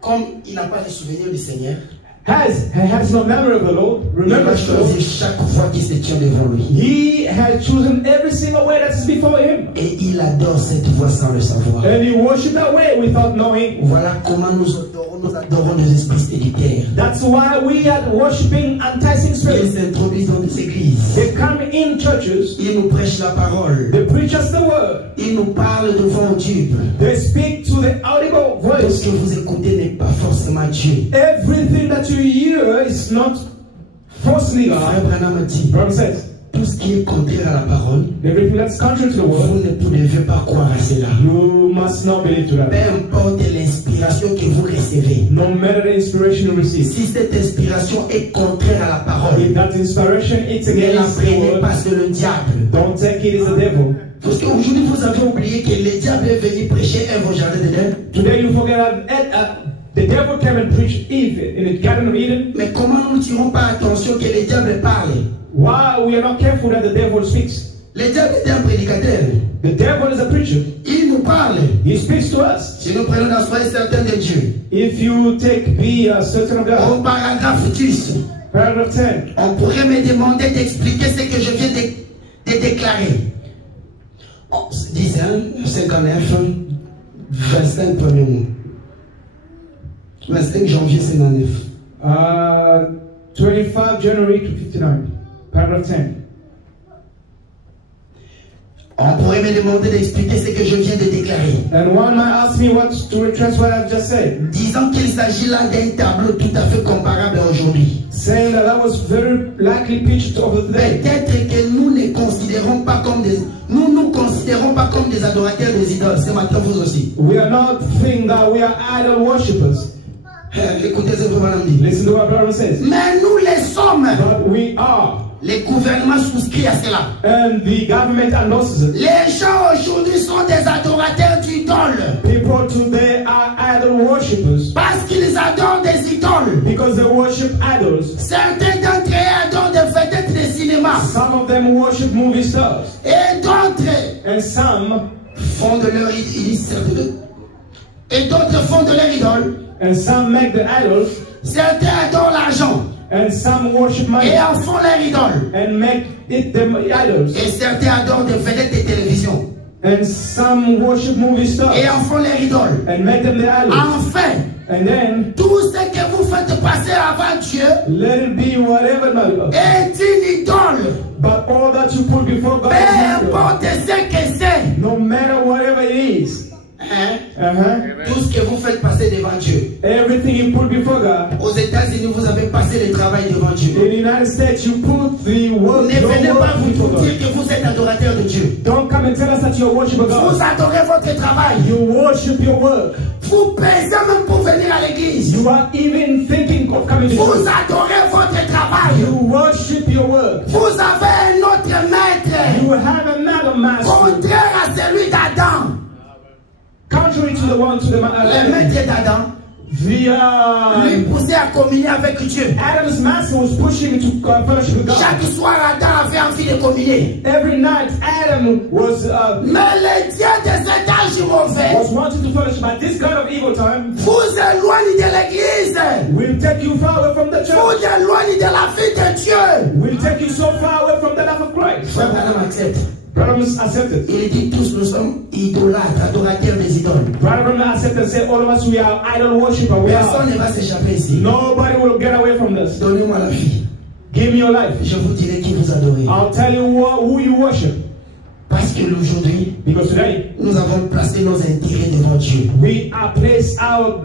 Comme il n'a pas de souvenir du Seigneur, He has no memory of the Lord. il Remember va the Lord. choisir chaque fois qu'il se tient devant lui. He has chosen every single way that is before him. Et il adore cette voix sans le savoir. And he worshiped that way without knowing. Voilà comment nous adorons les esprits séditaires. That's why we are worshiping enticing Ils spirits. s'introduisent dans des églises. They come in churches. Ils nous prêchent la parole. They preach us the word. Ils nous parlent devant Dieu. They speak to the audible Tout ce voice. que vous écoutez n'est pas forcément Dieu. Everything that you hear is not falsely Frère God. Branham dit, Brother says, tout ce qui est contraire à la parole, everything that's contrary to the word, vous ne devez pas croire à cela. you must not believe to Peu that. importe l'inspiration que vous recevez. No matter the inspiration you receive. Si cette inspiration est contraire à la parole, If that inspiration is ne la against the prenez word, pas, c'est le diable. don't take it as a devil. Parce qu'aujourd'hui, vous avez oublié que le diable est venu prêcher un au jardin d'Éden. Today you forget that the devil came and preached Eve in the Garden of Eden. Mais comment nous ne tirons pas attention que le diable parle? Why we are not careful that the devil speaks? Le diable est un prédicateur. The devil is a preacher. Il nous parle. He speaks to us. Si nous prenons dans soyez certains de Dieu. If you be certain of Au God, paragraphe 10, paragraph 10, on pourrait me demander d'expliquer ce que je viens de déclarer. 10, 59, 25 premiers mots. 25 janvier 59. 25 January to 59, paragraph 10. On pourrait me demander d'expliquer ce que je viens de déclarer. And one might ask me what to retrace what I've just said, Disons qu'il s'agit là d'un tableau tout à fait comparable à aujourd'hui. saying that was very likely pitched over today. Peut-être que nous ne considérons pas comme des... Nous considérons pas comme des adorateurs des idoles. Ce matin, vous aussi. We are not thinking that we are idol worshippers. Écoutez ce que Branham dit. Listen to what Brother says. Mais nous les sommes. But we are. Les gouvernements souscrits à cela. And the government endorses it. Les gens aujourd'hui sont des adorateurs d'idoles. People today are idol worshippers Parce qu'ils adorent des idoles. because they worship idols. Certains d'entre eux adorent des vedettes de cinéma. Some of them worship movie stars. Et d'autres And some font de leur idole. Et d'autres font de leur idole. and some make the idols. Certains adorent l'argent. And some worship money Et en font leur idole. and make it them idols. Et certains adorent des vedettes de télévision. And some worship movie stars Et en font leur idole. and make them the idols. Enfin, And then tout ce que vous faites passer avant Dieu let it be whatever not. est une idole. But all that you put before God Peu is not idol. importe ce que c'est. No matter whatever it is. Hein? Uh-huh. Tout ce que vous faites passer devant Dieu. Everything you put before God. Aux États-Unis, vous avez passé le travail devant Dieu. In the United States, you put the work, Ne venez your pas work before vous God. dire que vous êtes adorateur de Dieu. Don't come and tell us that you're worshiping Vous God. adorez votre travail. You worship your work. Vous pesez même pour venir à l'église. You are even thinking of coming to Vous church. adorez votre travail. You worship your work. Vous avez un autre maître. You have another master. Contraire à celui d'Adam. Contrary to the one to the Le maître d'Adam, lui poussait à communier avec Dieu. Adam's master was pushing him to fellowship with God. Chaque soir, Adam avait envie de communier. Every night, Adam was Mais le Dieu de cet âge mauvais wanting to fellowship. But this God of evil time vous éloigne de l'église. will take you far away from the church. Vous éloigne de la vie de Dieu. Will take you so far away from the love of Christ. Frère Branham accepte. Brothers accepted. Il dit tous nous sommes idolâtres, adorateurs des idoles. Brothers accepted and say all of us we are idol worshippers. Personne ne va s'échapper ici. Nobody will get away from this. Donnez-moi la vie. Give me your life. Je vous dirai qui vous adorez. I'll tell you who you worship. Parce que aujourd'hui, Because today nous avons placé nos intérêts devant Dieu. we are placed our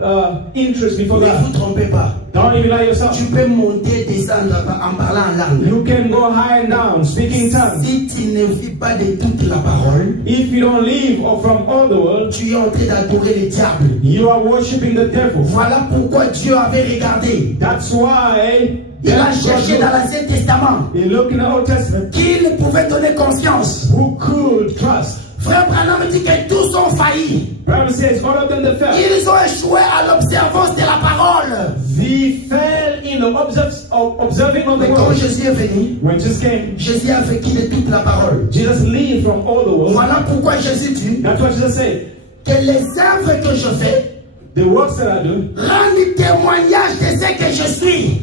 interest before Ne God. vous trompez pas. Don't even lie yourself. Tu peux monter, descendre en parlant en langue. You can go high and down, speaking in tongues. Si tu ne vis pas de toute la parole, If you don't live from all the world, tu es en train d'adorer le diable. you are worshiping the devil. Voilà pourquoi Dieu avait regardé. That's why Il a cherché dans l'Ancien Testament he looked in the Old Testament qui ne pouvait donner confiance. who could trust. Frère Branham dit que tous ont failli. Bible says all of them that fell. Ils ont échoué à l'observance de la parole. They fell in the observing of the Mais quand word. Jésus est venu, When Jesus came, Jésus a vécu de toute la parole. Jesus lived from all the world. Voilà pourquoi Jésus dit That's what Jesus said. que les œuvres que je fais The works that I do rendent témoignage de ce que je suis.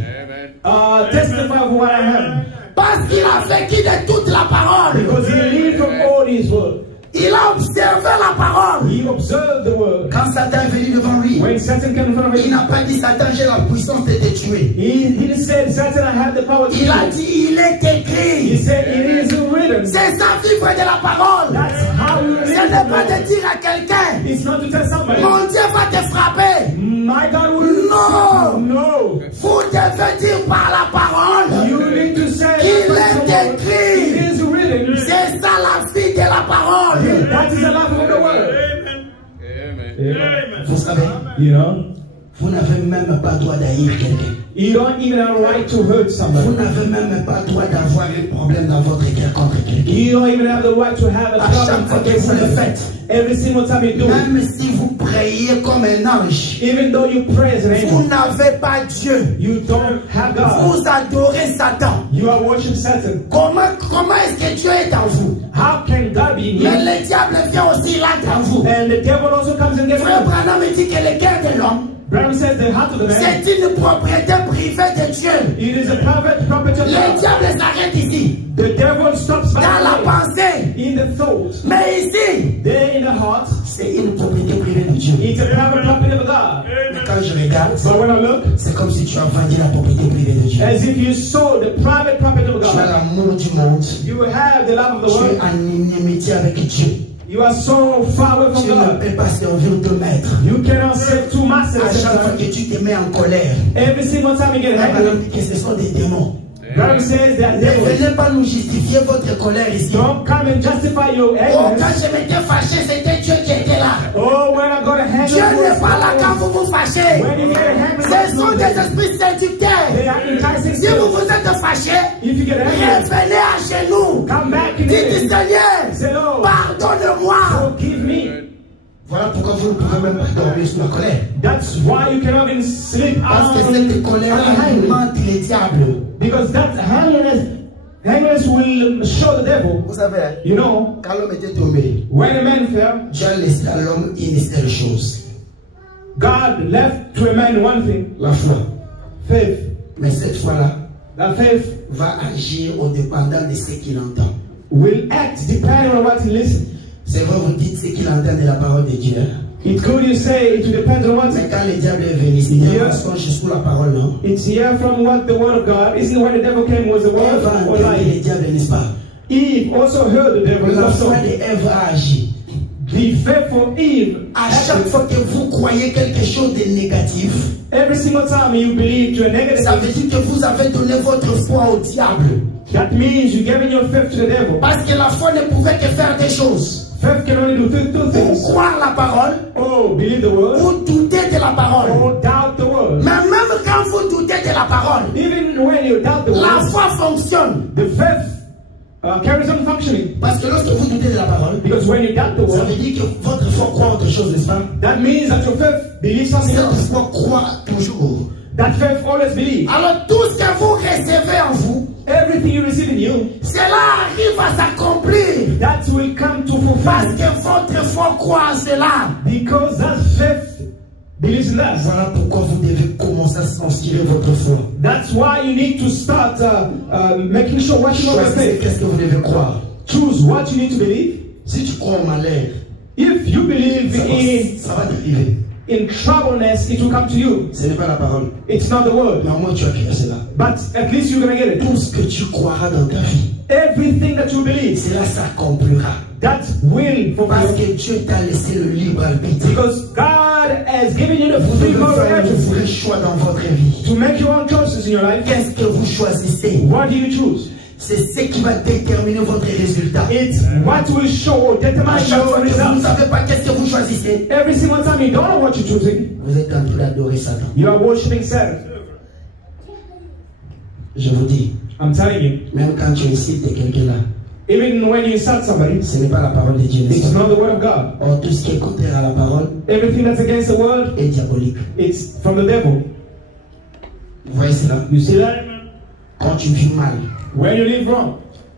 testify of what I am. Parce qu'il a vécu de toute la parole. Because he lived from all his word. Il a observé la parole. He observed the word. Quand Satan est venu devant lui, When Satan came in front of il him, n'a pas dit Satan, j'ai la puissance de te tuer. he didn't say, Satan, I have the power to Il a kill. dit, il est He écrit. said, it is written. C'est ça vivre de la parole. That's how you Ce live. n'est pas de dire à quelqu'un, It's not to tell somebody, mon Dieu va te frapper. my God will. No. No. Vous devez dire par la parole. You need to say, Il est écrit. it is written. C'est ça la vie de la parole. That is the life of the world. Amen. Yeah. Amen. Vous savez, You know, vous n'avez même pas droit d'haïr quelqu'un. you don't even have a right to hurt Vous somebody. n'avez même pas droit d'avoir un problème dans votre cœur contre quelqu'un. You don't even have the right to have a À chaque fois problem que vous le against faites, somebody. Every single time you do it, même si vous priez comme un ange, even though you pray as an vous angel, n'avez pas Dieu. you don't have God. Vous adorez Satan. You are worshiping Satan. Comment est-ce que Dieu est en vous? How can God be in Mais you? le diable vient aussi, il entre en vous. And the devil also comes and gets Frère you. Branham dit que le cœur de l'homme, Branham says the heart of the man, c'est une propriété privée de Dieu. it is a private property of Le God. diable s'arrête ici, The devil stops by dans la the way, pensée. in the thought. Mais ici, There in the heart, c'est une propriété privée de Dieu. it's a private property of God. Mais quand je regarde, But when I look, c'est comme si tu as vendu la propriété privée de Dieu. as if you sold the private property of Tu as God, l'amour du monde. you have the love of the Tu es world. en inimitié avec Dieu. You are so far away from Tu ne God. peux pas servir deux maîtres. You cannot serve two masters À at the chaque fois same que time. tu te mets en colère, Every single time you get la angry, Bible dit que ce sont des démons. God says that Ne devil. venez pas nous justifier votre colère ici. Don't come and justify your Oh, quand anger. je m'étais fâché, c'était Dieu qui était là. Oh, when I got a hand, Dieu n'est pas là quand vous vous fâchez. when you get angry, Ce sont des esprits séducteurs. they are enticing Si vous spirits. vous êtes fâché, If you get angry, revenez à genoux. come back in Dites, it. Seigneur, Say, Lord, pardonne-moi. forgive me. Voilà pourquoi vous ne pouvez même pas dormir sous la colère. That's why you cannot even sleep Parce que out cette colère alimente les diables. because that angriness will show the devil. Vous savez, hein, You know, quand l'homme était tombé, when a man fell, Dieu a laissé à l'homme une seule chose, God left to a man one thing, la foi. faith. Mais cette fois-là, That faith va agir au dépendant de ce qu'il entend. will act depending on what he listens. C'est vrai, vous dites ce qu'il entend de la parole de Dieu. It could you say it depends on what Mais quand le diable est venu, c'est un mensonge sous la parole, non? it's here from what the word of God. Isn't when the devil came was the word Ève a or entendu lie? le diable, n'est-ce pas? Eve also heard the devil. La Also, foi d'Ève a agi. the faithful Eve. À chaque fois que vous croyez quelque chose de négatif, Every single time you believe to a negative, ça veut dire que vous avez donné votre foi au diable. that means you're giving your faith to the devil. Parce que la foi ne pouvait que faire des choses. Faith can only do two Ou things. croire la parole, Oh, believe the word, ou douter de la parole. or doubt the word. Mais même quand vous doutez de la parole, Even when you doubt the la word, foi fonctionne. the faith carries on functioning. Parce que lorsque vous doutez de la parole, Because when you doubt the ça word, veut dire que votre foi croit autre chose, n'est-ce pas? that means that your faith believes something Cette else. foi croit toujours. That faith always believes. Alors tout ce que vous recevez en vous, Everything you receive in you, cela arrive à s'accomplir. that will come to Parce fulfill. que votre foi croit en cela. Because that faith believes in that. Voilà pourquoi vous devez commencer à s'inspirer votre foi. That's why you need to start making sure what you know your Choisissez faith. qu'est-ce que vous devez croire. Choose what you need to believe. Si tu crois au malheur, If you believe ça va t'arriver. in troubleness, it will come to you. Ce n'est pas la parole. It's not the word. Mais au moins tu as créé cela. But at least you're going to get it. Tout ce que tu croiras dans ta vie, Everything that you believe, cela s'accomplira. that will Parce fulfill. que Dieu t'a laissé le libre arbitre. Because God has given you the Vous free devez will faire un to vrai choix dans votre vie. make your own choices in your life. Qu'est-ce que vous choisissez? What do you choose? C'est ce qui va déterminer votre résultat. It's what will show or À determine chaque your fois que vous ne results. savez pas qu'est-ce que vous choisissez, Every single time you don't know what you're choosing, vous êtes en train d'adorer Satan. you are worshiping Satan. Je vous dis, I'm telling you. même quand tu incites quelqu'un là, Even when you insult somebody, ce n'est pas la parole de Dieu. n'est-ce it's pas? not the word of God. Or tout ce qui est contraire à la parole Everything that's against the word, est diabolique. it's from the devil. Vous voyez cela? You see that? Quand tu vis mal, When you live wrong,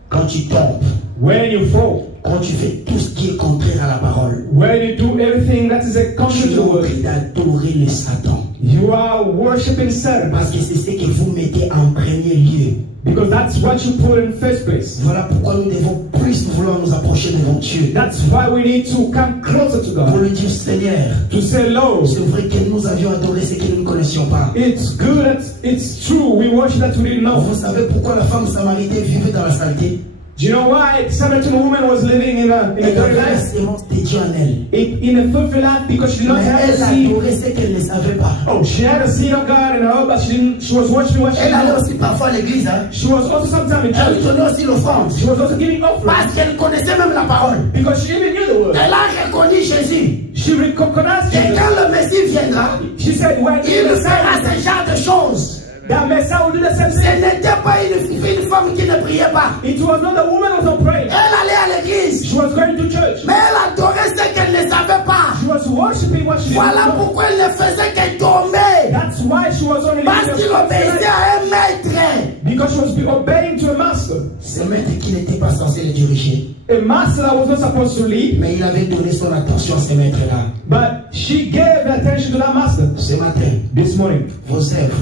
quand tu tombes, when you fall, quand tu fais tout ce qui est contraire à la parole, when you do everything that is a tu contrary es to the en word, train d'adorer le Satan. you are worshiping Satan. Parce que c'est ce que vous mettez en premier lieu. Because that's what you put in first place. Voilà pourquoi nous devons plus vouloir nous approcher devant Dieu. That's why we need to come closer to Pour God. lui dire, Seigneur, To say, Lord, c'est vrai que nous avions adoré ce que nous ne connaissions pas. it's good, it's true, we worship that we didn't know. Vous savez pourquoi la femme samaritaine vivait dans la saleté? Do you know why Samaritan woman was living in a Elle dirty avait la life? sémence de Dieu en elle. In a filthy life because she did not Mais have elle the seed. adorait ce qu'elle ne savait pas. Oh, she had a seed of God in her, but she was worshiping what she Elle didn't allait know. aussi parfois à l'église. Hein. She was also sometimes in Elle church. donnait aussi l'offrande. She was also giving offering Parce qu'elle connaissait même la parole. because she even knew the word. Elle a reconnu Jésus. She recognized Et Jesus. quand le Messie viendra, She said, when il the fera Messiah, ce genre de choses. that Messiah will do the same Ce thing. n'était pas une femme qui ne priait pas. It was not the woman who was not praying. Elle allait à l'église. She was going to church. Mais elle adorait ce qu'elle ne savait pas. She was worshiping what she didn't Voilà know. pourquoi elle ne faisait que tomber. That's why she was only Parce qu'il obéissait à un maître. because she was obeying to a master. Ce maître qui n'était pas censé le diriger. A master that was not supposed to lead, Mais il avait donné son attention à ce maître-là. but she gave attention to that master. Ce matin, This morning, vos œuvres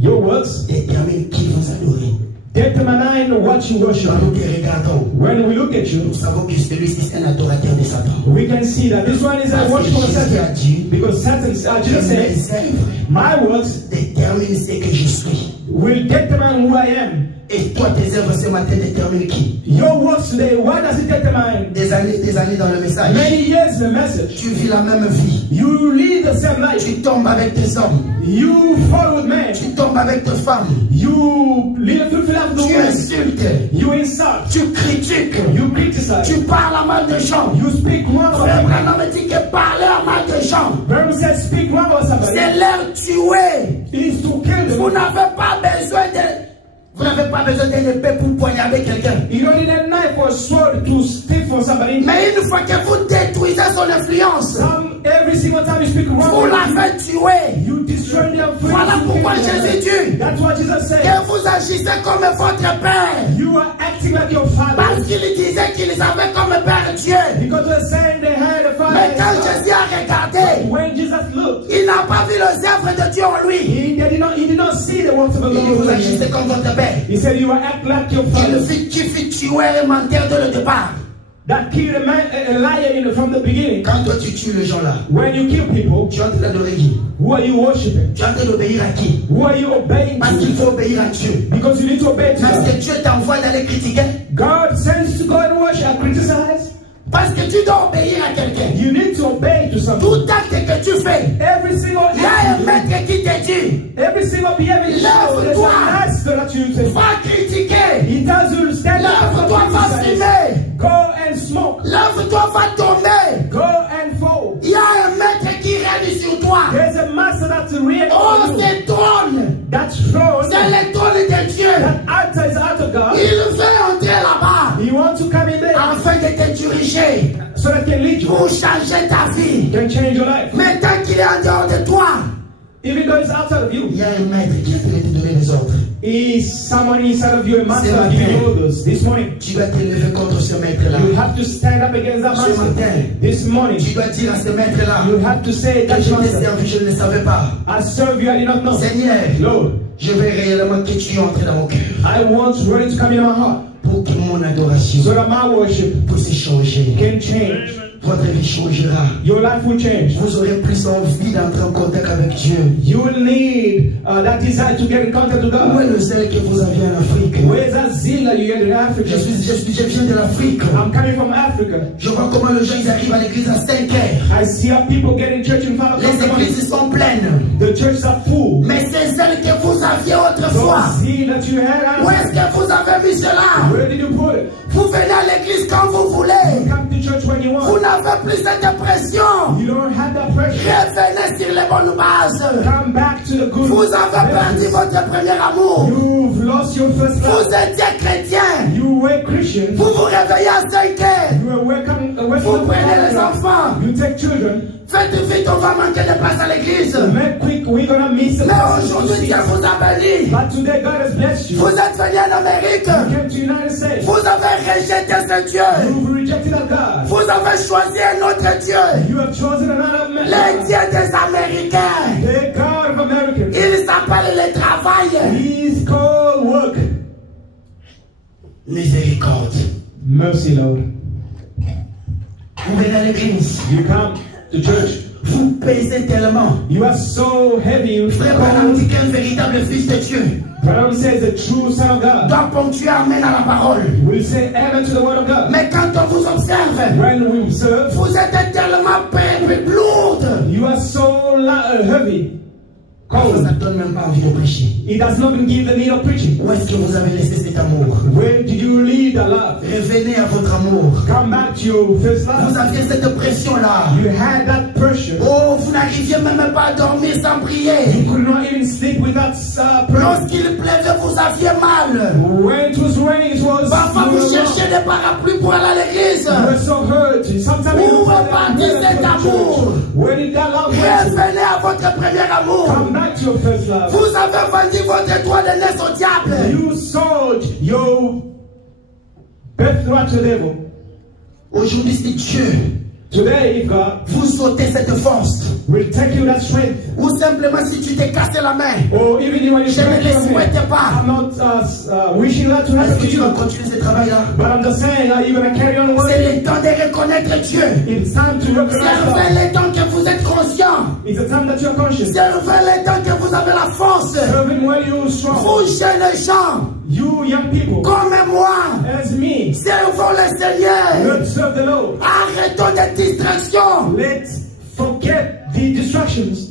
your words déterminent qui vous adorez. determine what you worship. Quand nous te regardons, When we look at you, nous savons que celui-ci est un adorateur de Satan. we can see that this one is a Parce que worshiper of Jésus a Satan. dit Because Satan, Jesus said, mes œuvres my works déterminent ce que je suis. will determine who I am. Et toi, tes œuvres ce matin déterminent qui? Your works today, what does it determine? Des années dans le message. Many years the message. Tu vis la même vie. You lead the same life. Tu tombes avec tes hommes. You follow with men. Tu tombes avec tes femmes. You lead a fruitful life of the Tu women. insultes. You insult. Tu critiques. You criticize. Tu parles à mal des gens. You speak wrong about Frère somebody. Branham dit que parler à mal des gens, Bible says speak wrong about somebody. c'est leur tuer. It is to kill Vous them. n'avez pas besoin d'une épée pour poignarder quelqu'un. You don't need a knife or a sword to speak for somebody. Mais une fois que vous détruisez son influence, Every single time you speak vous wrong, l'avez tué. you destroy their freedom. Voilà pourquoi Jésus dit That's what Jesus said. que vous agissez comme votre père. You are acting like your father. Parce qu'il disait qu'il avait comme père Dieu. Because they're saying they had a father. Mais quand Jésus a regardé, When Jesus looked, il n'a pas vu les œuvres de Dieu en lui. he did not see the works of the Il dit, vous Lord. agissez comme votre père. He said you are act like your Il father. fit tuer et mentir dès le départ. That killed a liar from the beginning. Quand toi tu tues les gens là, When you kill people, tu es en train d'adorer qui? who are you worshiping? Tu es en train d'obéir à qui? Who are you obeying Parce qu'il to? faut obéir à Dieu. Because you need to obey to Parce God. que Dieu t'envoie d'aller critiquer. God sends you to go and worship and criticize. Parce que tu dois obéir à quelqu'un. You need to obey to something. Tout acte que tu fais, Every single il y a un act, maître qui te dit, every single behavior shows there's Lève-toi. a master that you take. va critiquer. He tells you to stand up Lève-toi, and va criticize. fumer. Go and smoke. Lève-toi, va tomber. Go and fall. Il y a un maître qui règne sur toi. There's a master that's real. Oh, c'est trône. That throne, C'est le trône de Dieu. that altar is out of God. Il veut entrer là-bas. He pour changer ta vie. can change your life. Mais tant qu'il est en dehors de toi, Even though it's outside of you, il y a un maître qui est prêt à te donner les ordres. is someone inside of you, a master C'est giving matin. you orders. This morning, Tu dois te lever contre ce maître-là. you have to stand up against that Ce master. matin, This morning, tu dois dire à ce maître-là you have to say que that je t'ai master, servi, je ne le savais pas. I serve you, I did not know. Seigneur, Lord, je veux réellement que tu entres dans mon cœur I want ready to come into my heart pour que mon adoration so that my worship puisse changer. can change. Votre vie changera. Your life will change. Vous aurez plus envie d'entrer en contact avec Dieu. You will need that desire to get in contact with Où est God. le zèle que vous aviez en Afrique? Where's that zeal that you had in Africa? Je viens de l'Afrique. I'm coming from Africa. Je vois comment les gens ils arrivent à l'église à 5 heures. I see how people get in church in 5 Les o'clock in the morning. églises sont pleines. The churches are full. Mais ces zèles que vous aviez autrefois, Those zeal that you had, où est-ce que vous avez mis cela? where did you put it? Vous venez à l'église quand vous voulez. Come to church when you Vous want. n'avez plus cette pression. You don't have that pressure. Revenez sur les bonnes bases. Come back to the good. Vous avez perdu votre premier amour. You've lost your first Vous love. étiez chrétien. You were Christian. Vous vous réveillez à 5 heures. You were welcome. Vous prenez les enfants. You take children. Faites vite, on va manquer de place à l'église. Make quick. We're gonna miss the Mais blessing. aujourd'hui, Dieu vous a béni. But today God has blessed you. Vous êtes venu en Amérique. You came to the United States. Vous avez rejeté ce Dieu. You've rejected that God. Vous avez choisi un autre Dieu. You have chosen another man. Le Dieu des Américains. The God of America. Il s'appelle le travail. He's called work. Miséricorde. Mercy, Lord. Vous venez à l'église. You come to church. Vous pèsez tellement. You are so heavy. You Frère Branham dit qu'un véritable fils de Dieu Branham says the true Son of God doit ponctuer amen à la parole. will say amen to the word of God. Mais quand on vous observe, When we serve, vous êtes tellement lourde. you are so heavy. Ça Cold. ne donne même pas envie de prêcher. It does not even give the need of preaching. Où est-ce que vous avez laissé cet amour? Where did you leave the love? Revenez à votre amour. Come back to your first Vous love. aviez cette pression-là. You had that pressure. Oh, vous n'arriviez même pas à dormir sans prier. You could not even sleep without prayer. Lorsqu'il pleuvait, vous aviez mal. When it was raining, it was. Parfois, you vous were cherchez des parapluies pour aller à l'église. You were so hurt. Sometimes Où you est parti cet amour? Where did that love go? Revenez à votre premier amour. Come back to your first love. Vous avez vendu votre droit de naissance au diable. You sold your birthright to the devil. Aujourd'hui, c'est Dieu. Today, if God Vous ôtez cette force. will take you that strength, Ou simplement si tu t'es cassé la main. or even you when you Je ne break le your hand, souhaite pas. I'm not wishing that to Est-ce happen que to tu vas you, continuer ce travail-là? but I'm just saying that you're going to carry on C'est working. le temps de reconnaître Dieu. It's time to recognize Servez God. le temps que vous êtes conscient. It's a time that you're conscious. Servez le temps que vous avez la force. Serving when you're strong. Vous jeunes gens, You young people, comme moi, as me, servons le Seigneur. let's serve the Lord. Arrêtons des distractions. Let's forget the distractions.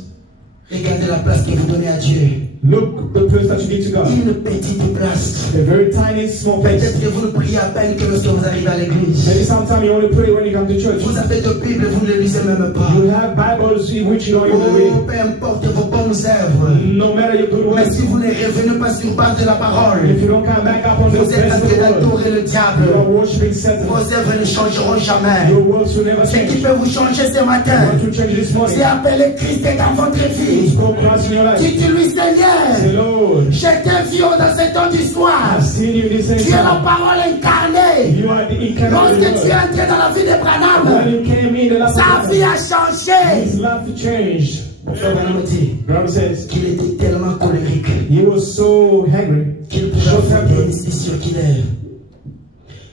Regardez la place que vous donnez à Dieu. Look the place that you give to God. Une petite place. A very tiny, small place. Peut-être que vous ne priez à peine que lorsque vous arrivez à l'église. Maybe sometimes you only pray when you come to church. Vous avez de Bible, vous ne les lisez même pas. You have Bibles in which you don't even Oh, read. peu importe vos bonnes œuvres. No matter your good Mais works, si vous ne revenez pas sur base de la parole, if you don't come back up on the vous êtes en best of train the world, d'adorer le you diable. are worshiping Satan. Vos œuvres ne changeront jamais. Your works will never Ce qui change. peut vous changer ce matin, What to change this morning? c'est appeler Christ dans votre vie. Spoke Christ in your life. Dites-lui, Say, Seigneur, Lord, je t'ai vu dans ce temps du soir. I've seen you this Tu es la time. parole incarnée. You are the incarnate Lorsque tu es Lord. entré dans la vie de When Branham, you came in, the life sa of vie God, a changé. his life changed. Frère Branham dit Bible says qu'il était tellement colérique he was so angry. qu'il pouvait affronter une si circulaire.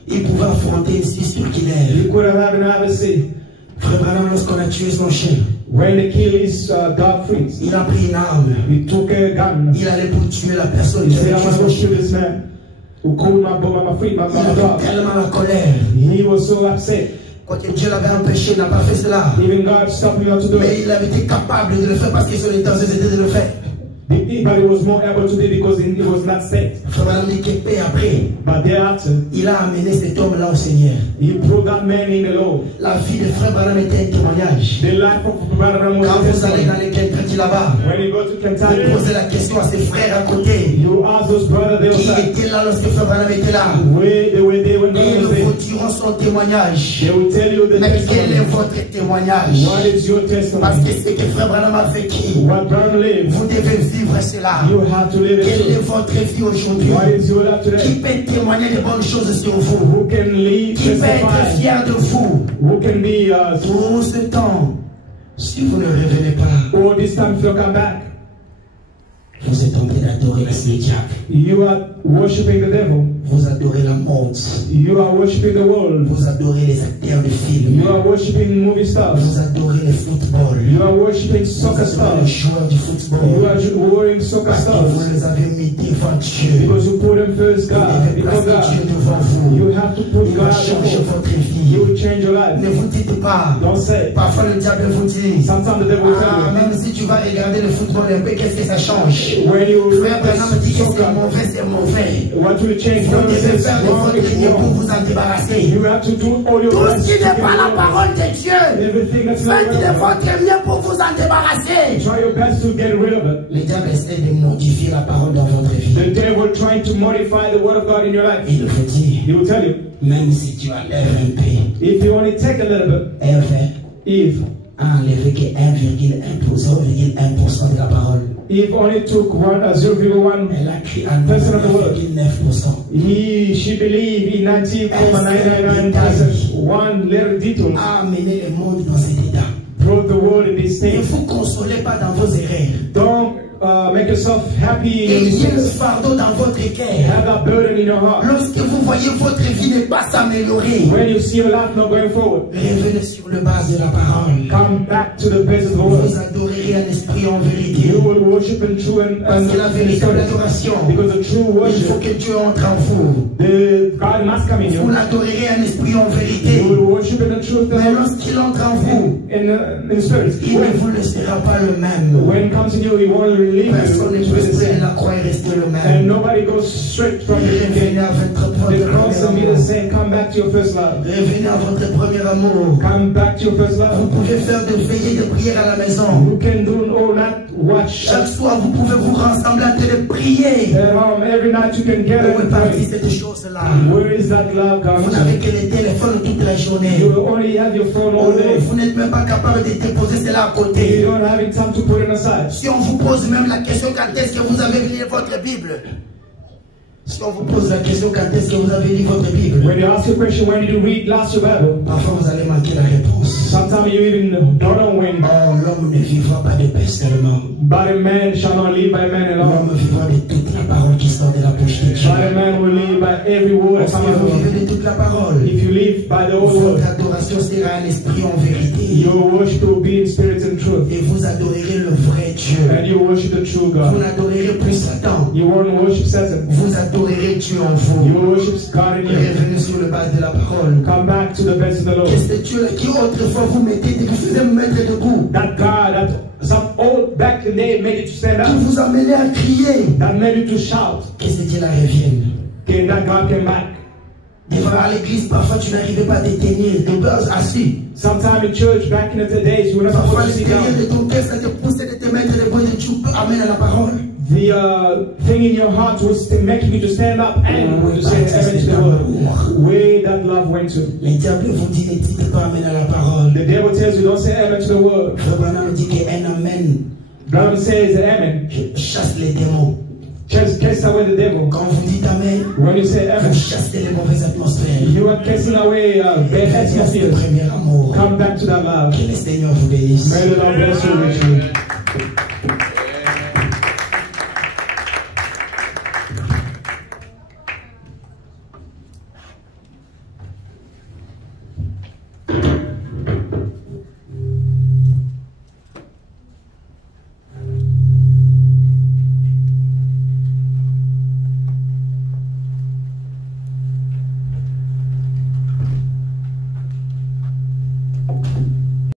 Il pouvait affronter une si circulaire. He could have had an adversary. Frère Branham, lorsqu'on a tué son chien, When they killed his dog Fritz, il a pris une arme. he took a gun. Il allait pour tuer la personne He qui said, avait I'm tué going son to chien. kill this man who called my Fritz, my Il avait dog. tellement la colère. He was so upset. Quand Dieu l'avait empêché, il n'a pas fait cela. Even God stopped him not to do Mais it. il avait été capable de le faire parce que son intention c'était de le faire. But he was more able to do it because it was not set. Frère Branham dit que paix après, But thereafter, il a amené cet homme-là au Seigneur. he brought that man in the Lord. La vie de Frère Branham était un témoignage. The life of Brother Ram was Quand a vous allez testimony. dans les Kentucky là-bas, When you go to vous Kentucky, posez la question à ses frères à côté you ask those brothers, they will qui say, étaient là lorsque Frère Branham était là. where they were there when Et God ils was there. vous diront son témoignage. They will tell you the Mais quel est testimony. votre témoignage? What is your Parce testimony? que c'est que Frère Branham a vécu. What Brown lived, Vous devez vivre cela. you have to live Quelle est it. votre vie aujourd'hui? What is your life Qui today? peut témoigner de bonnes choses sur vous? Who can lead, Qui peut être testify? fier de vous? Who can be, Tout ce temps, si vous ne revenez pas, all this time if you come back, vous êtes en train d'adorer le diable. you are worshiping the devil. Vous adorez la mode. You are worshiping the world. Vous adorez les acteurs de films. You are worshiping movie stars. Vous adorez le football. You are worshiping Vous soccer adorez les stars. joueurs du You football. are worshiping soccer Parce que vous stars les avez mis devant Dieu. because you put them first, Vous God. devez Before placer Dieu God, devant vous. you have to put Il va God changer before. votre He vie. will change your life. Ne vous dites pas. Don't say. Parfois le diable vous dit. Sometimes the devil will Ah, tell même si tu vas regarder le football un peu, qu'est-ce que ça change? you when you Frère read Branham dit the que c'est soccer, mauvais, c'est mauvais. what will change? Vous God devez says faire de wrong votre is mieux pour wrong. vous en débarrasser. You have to do all your Tout best ce to qui n'est get pas la rid of parole de Dieu, everything that's not faites de relevant. votre mieux pour vous en débarrasser. Try your best to get rid of it. Le diable essaie de modifier la parole dans votre vie. The devil trying to modify the word of God in your life. Il vous dit, He will tell you, même si tu enlèves un peu, if you only take a little bit, if a enlevé que 0,1% de la parole. only took 0.1, Elle a cru à 9%. she believed in 90.999%, one little detail A amené le monde dans cet état. brought the world in this Ne state. vous consolez pas dans vos erreurs. Don't make yourself happy in your Ayez le sins. fardeau dans votre cœur. Have that burden in your heart. Lorsque vous voyez votre vie ne pas s'améliorer, When you see your life not going forward, revenez sur le base de la parole. come back to the base of the Vous word. adorerez un esprit en vérité. You will worship in true Parce que la véritable adoration, because the true il faut worship, que Dieu entre en vous. God must come in Vous you. l'adorerez un esprit en vérité. You will worship in the truth Mais lorsqu'il entre en vous, in the spirit. il ne vous laissera pas le même. When it comes in you, he won't leave Personne ne you peut with the se same. la croix et rester le And même. nobody goes straight from the Revenez beginning. à votre The premier cross and be the amour. same. Come back to your first love. Revenez à votre premier amour. Come back to your first Vous love. pouvez faire des veillées de prière à la maison. You can do all that. Watch Chaque soir, vous pouvez vous rassembler en train de prier. at home every night. You can get Où it est and partie pray. cette chose-là? Where is that love Vous coming n'avez from? que le téléphone toute la journée. You will only have your phone all day. Vous n'êtes même pas capable de déposer cela à You côté. don't have time to put it aside. Si on vous pose même la question quand est-ce que vous avez lu votre Bible? Si on vous pose la question quand est-ce que vous avez lu votre Bible? When you ask your question, when did you read last your Bible? Parfois vous allez manquer la réponse. Sometimes you even don't know when. Oh, l'homme ne vivra pas de paix seulement. But a man shall not live by man alone. L'homme vivra de toute la parole qui sort de la bouche de Dieu. But a man will live by every word Parce that que comes vous from vivez him. de toute la parole. If you live by the whole Votre word, adoration sera un esprit en vérité. your worship will be in spirit and truth. Et vous adorerez le vrai Dieu. And you worship the true Vous God. n'adorerez plus Satan. You won't worship Satan. Vous adorerez Dieu en You vous. worship God in you. Revenez sur le base de la parole. Come back to the best of the Lord. Qu'est-ce que Dieu qui autrefois vous faisait me mettre debout, That God that some old back in the day made you to stand qui up. vous amenait à crier, That made you to shout. qu'est-ce que Dieu la revienne. Okay, that God came back. Devant à l'église, parfois tu n'arrivais pas à te tenir, de base assis. Sometime in church, back in the days, you were not Parfois supposed to sit l'intérieur de down. ton cœur, ça te poussait de te mettre debout et tu amènes à la parole. The thing in your heart was making you to stand up and to say amen to the word. Where that love went to. Le diable vous dit, ne dites pas amen à la parole. The devil tells you don't say amen to the word. Frère Branham dit qu'un amen God says amen. chasse les démons. Chase away the devil. Quand vous dites amen, When you say amen, vous chassez les mauvaises atmosphères. you are casting away bad Revenez à ce atmospheres. premier amour. Come back to that love. Que le Seigneur vous bénisse. May the Lord bless you richly.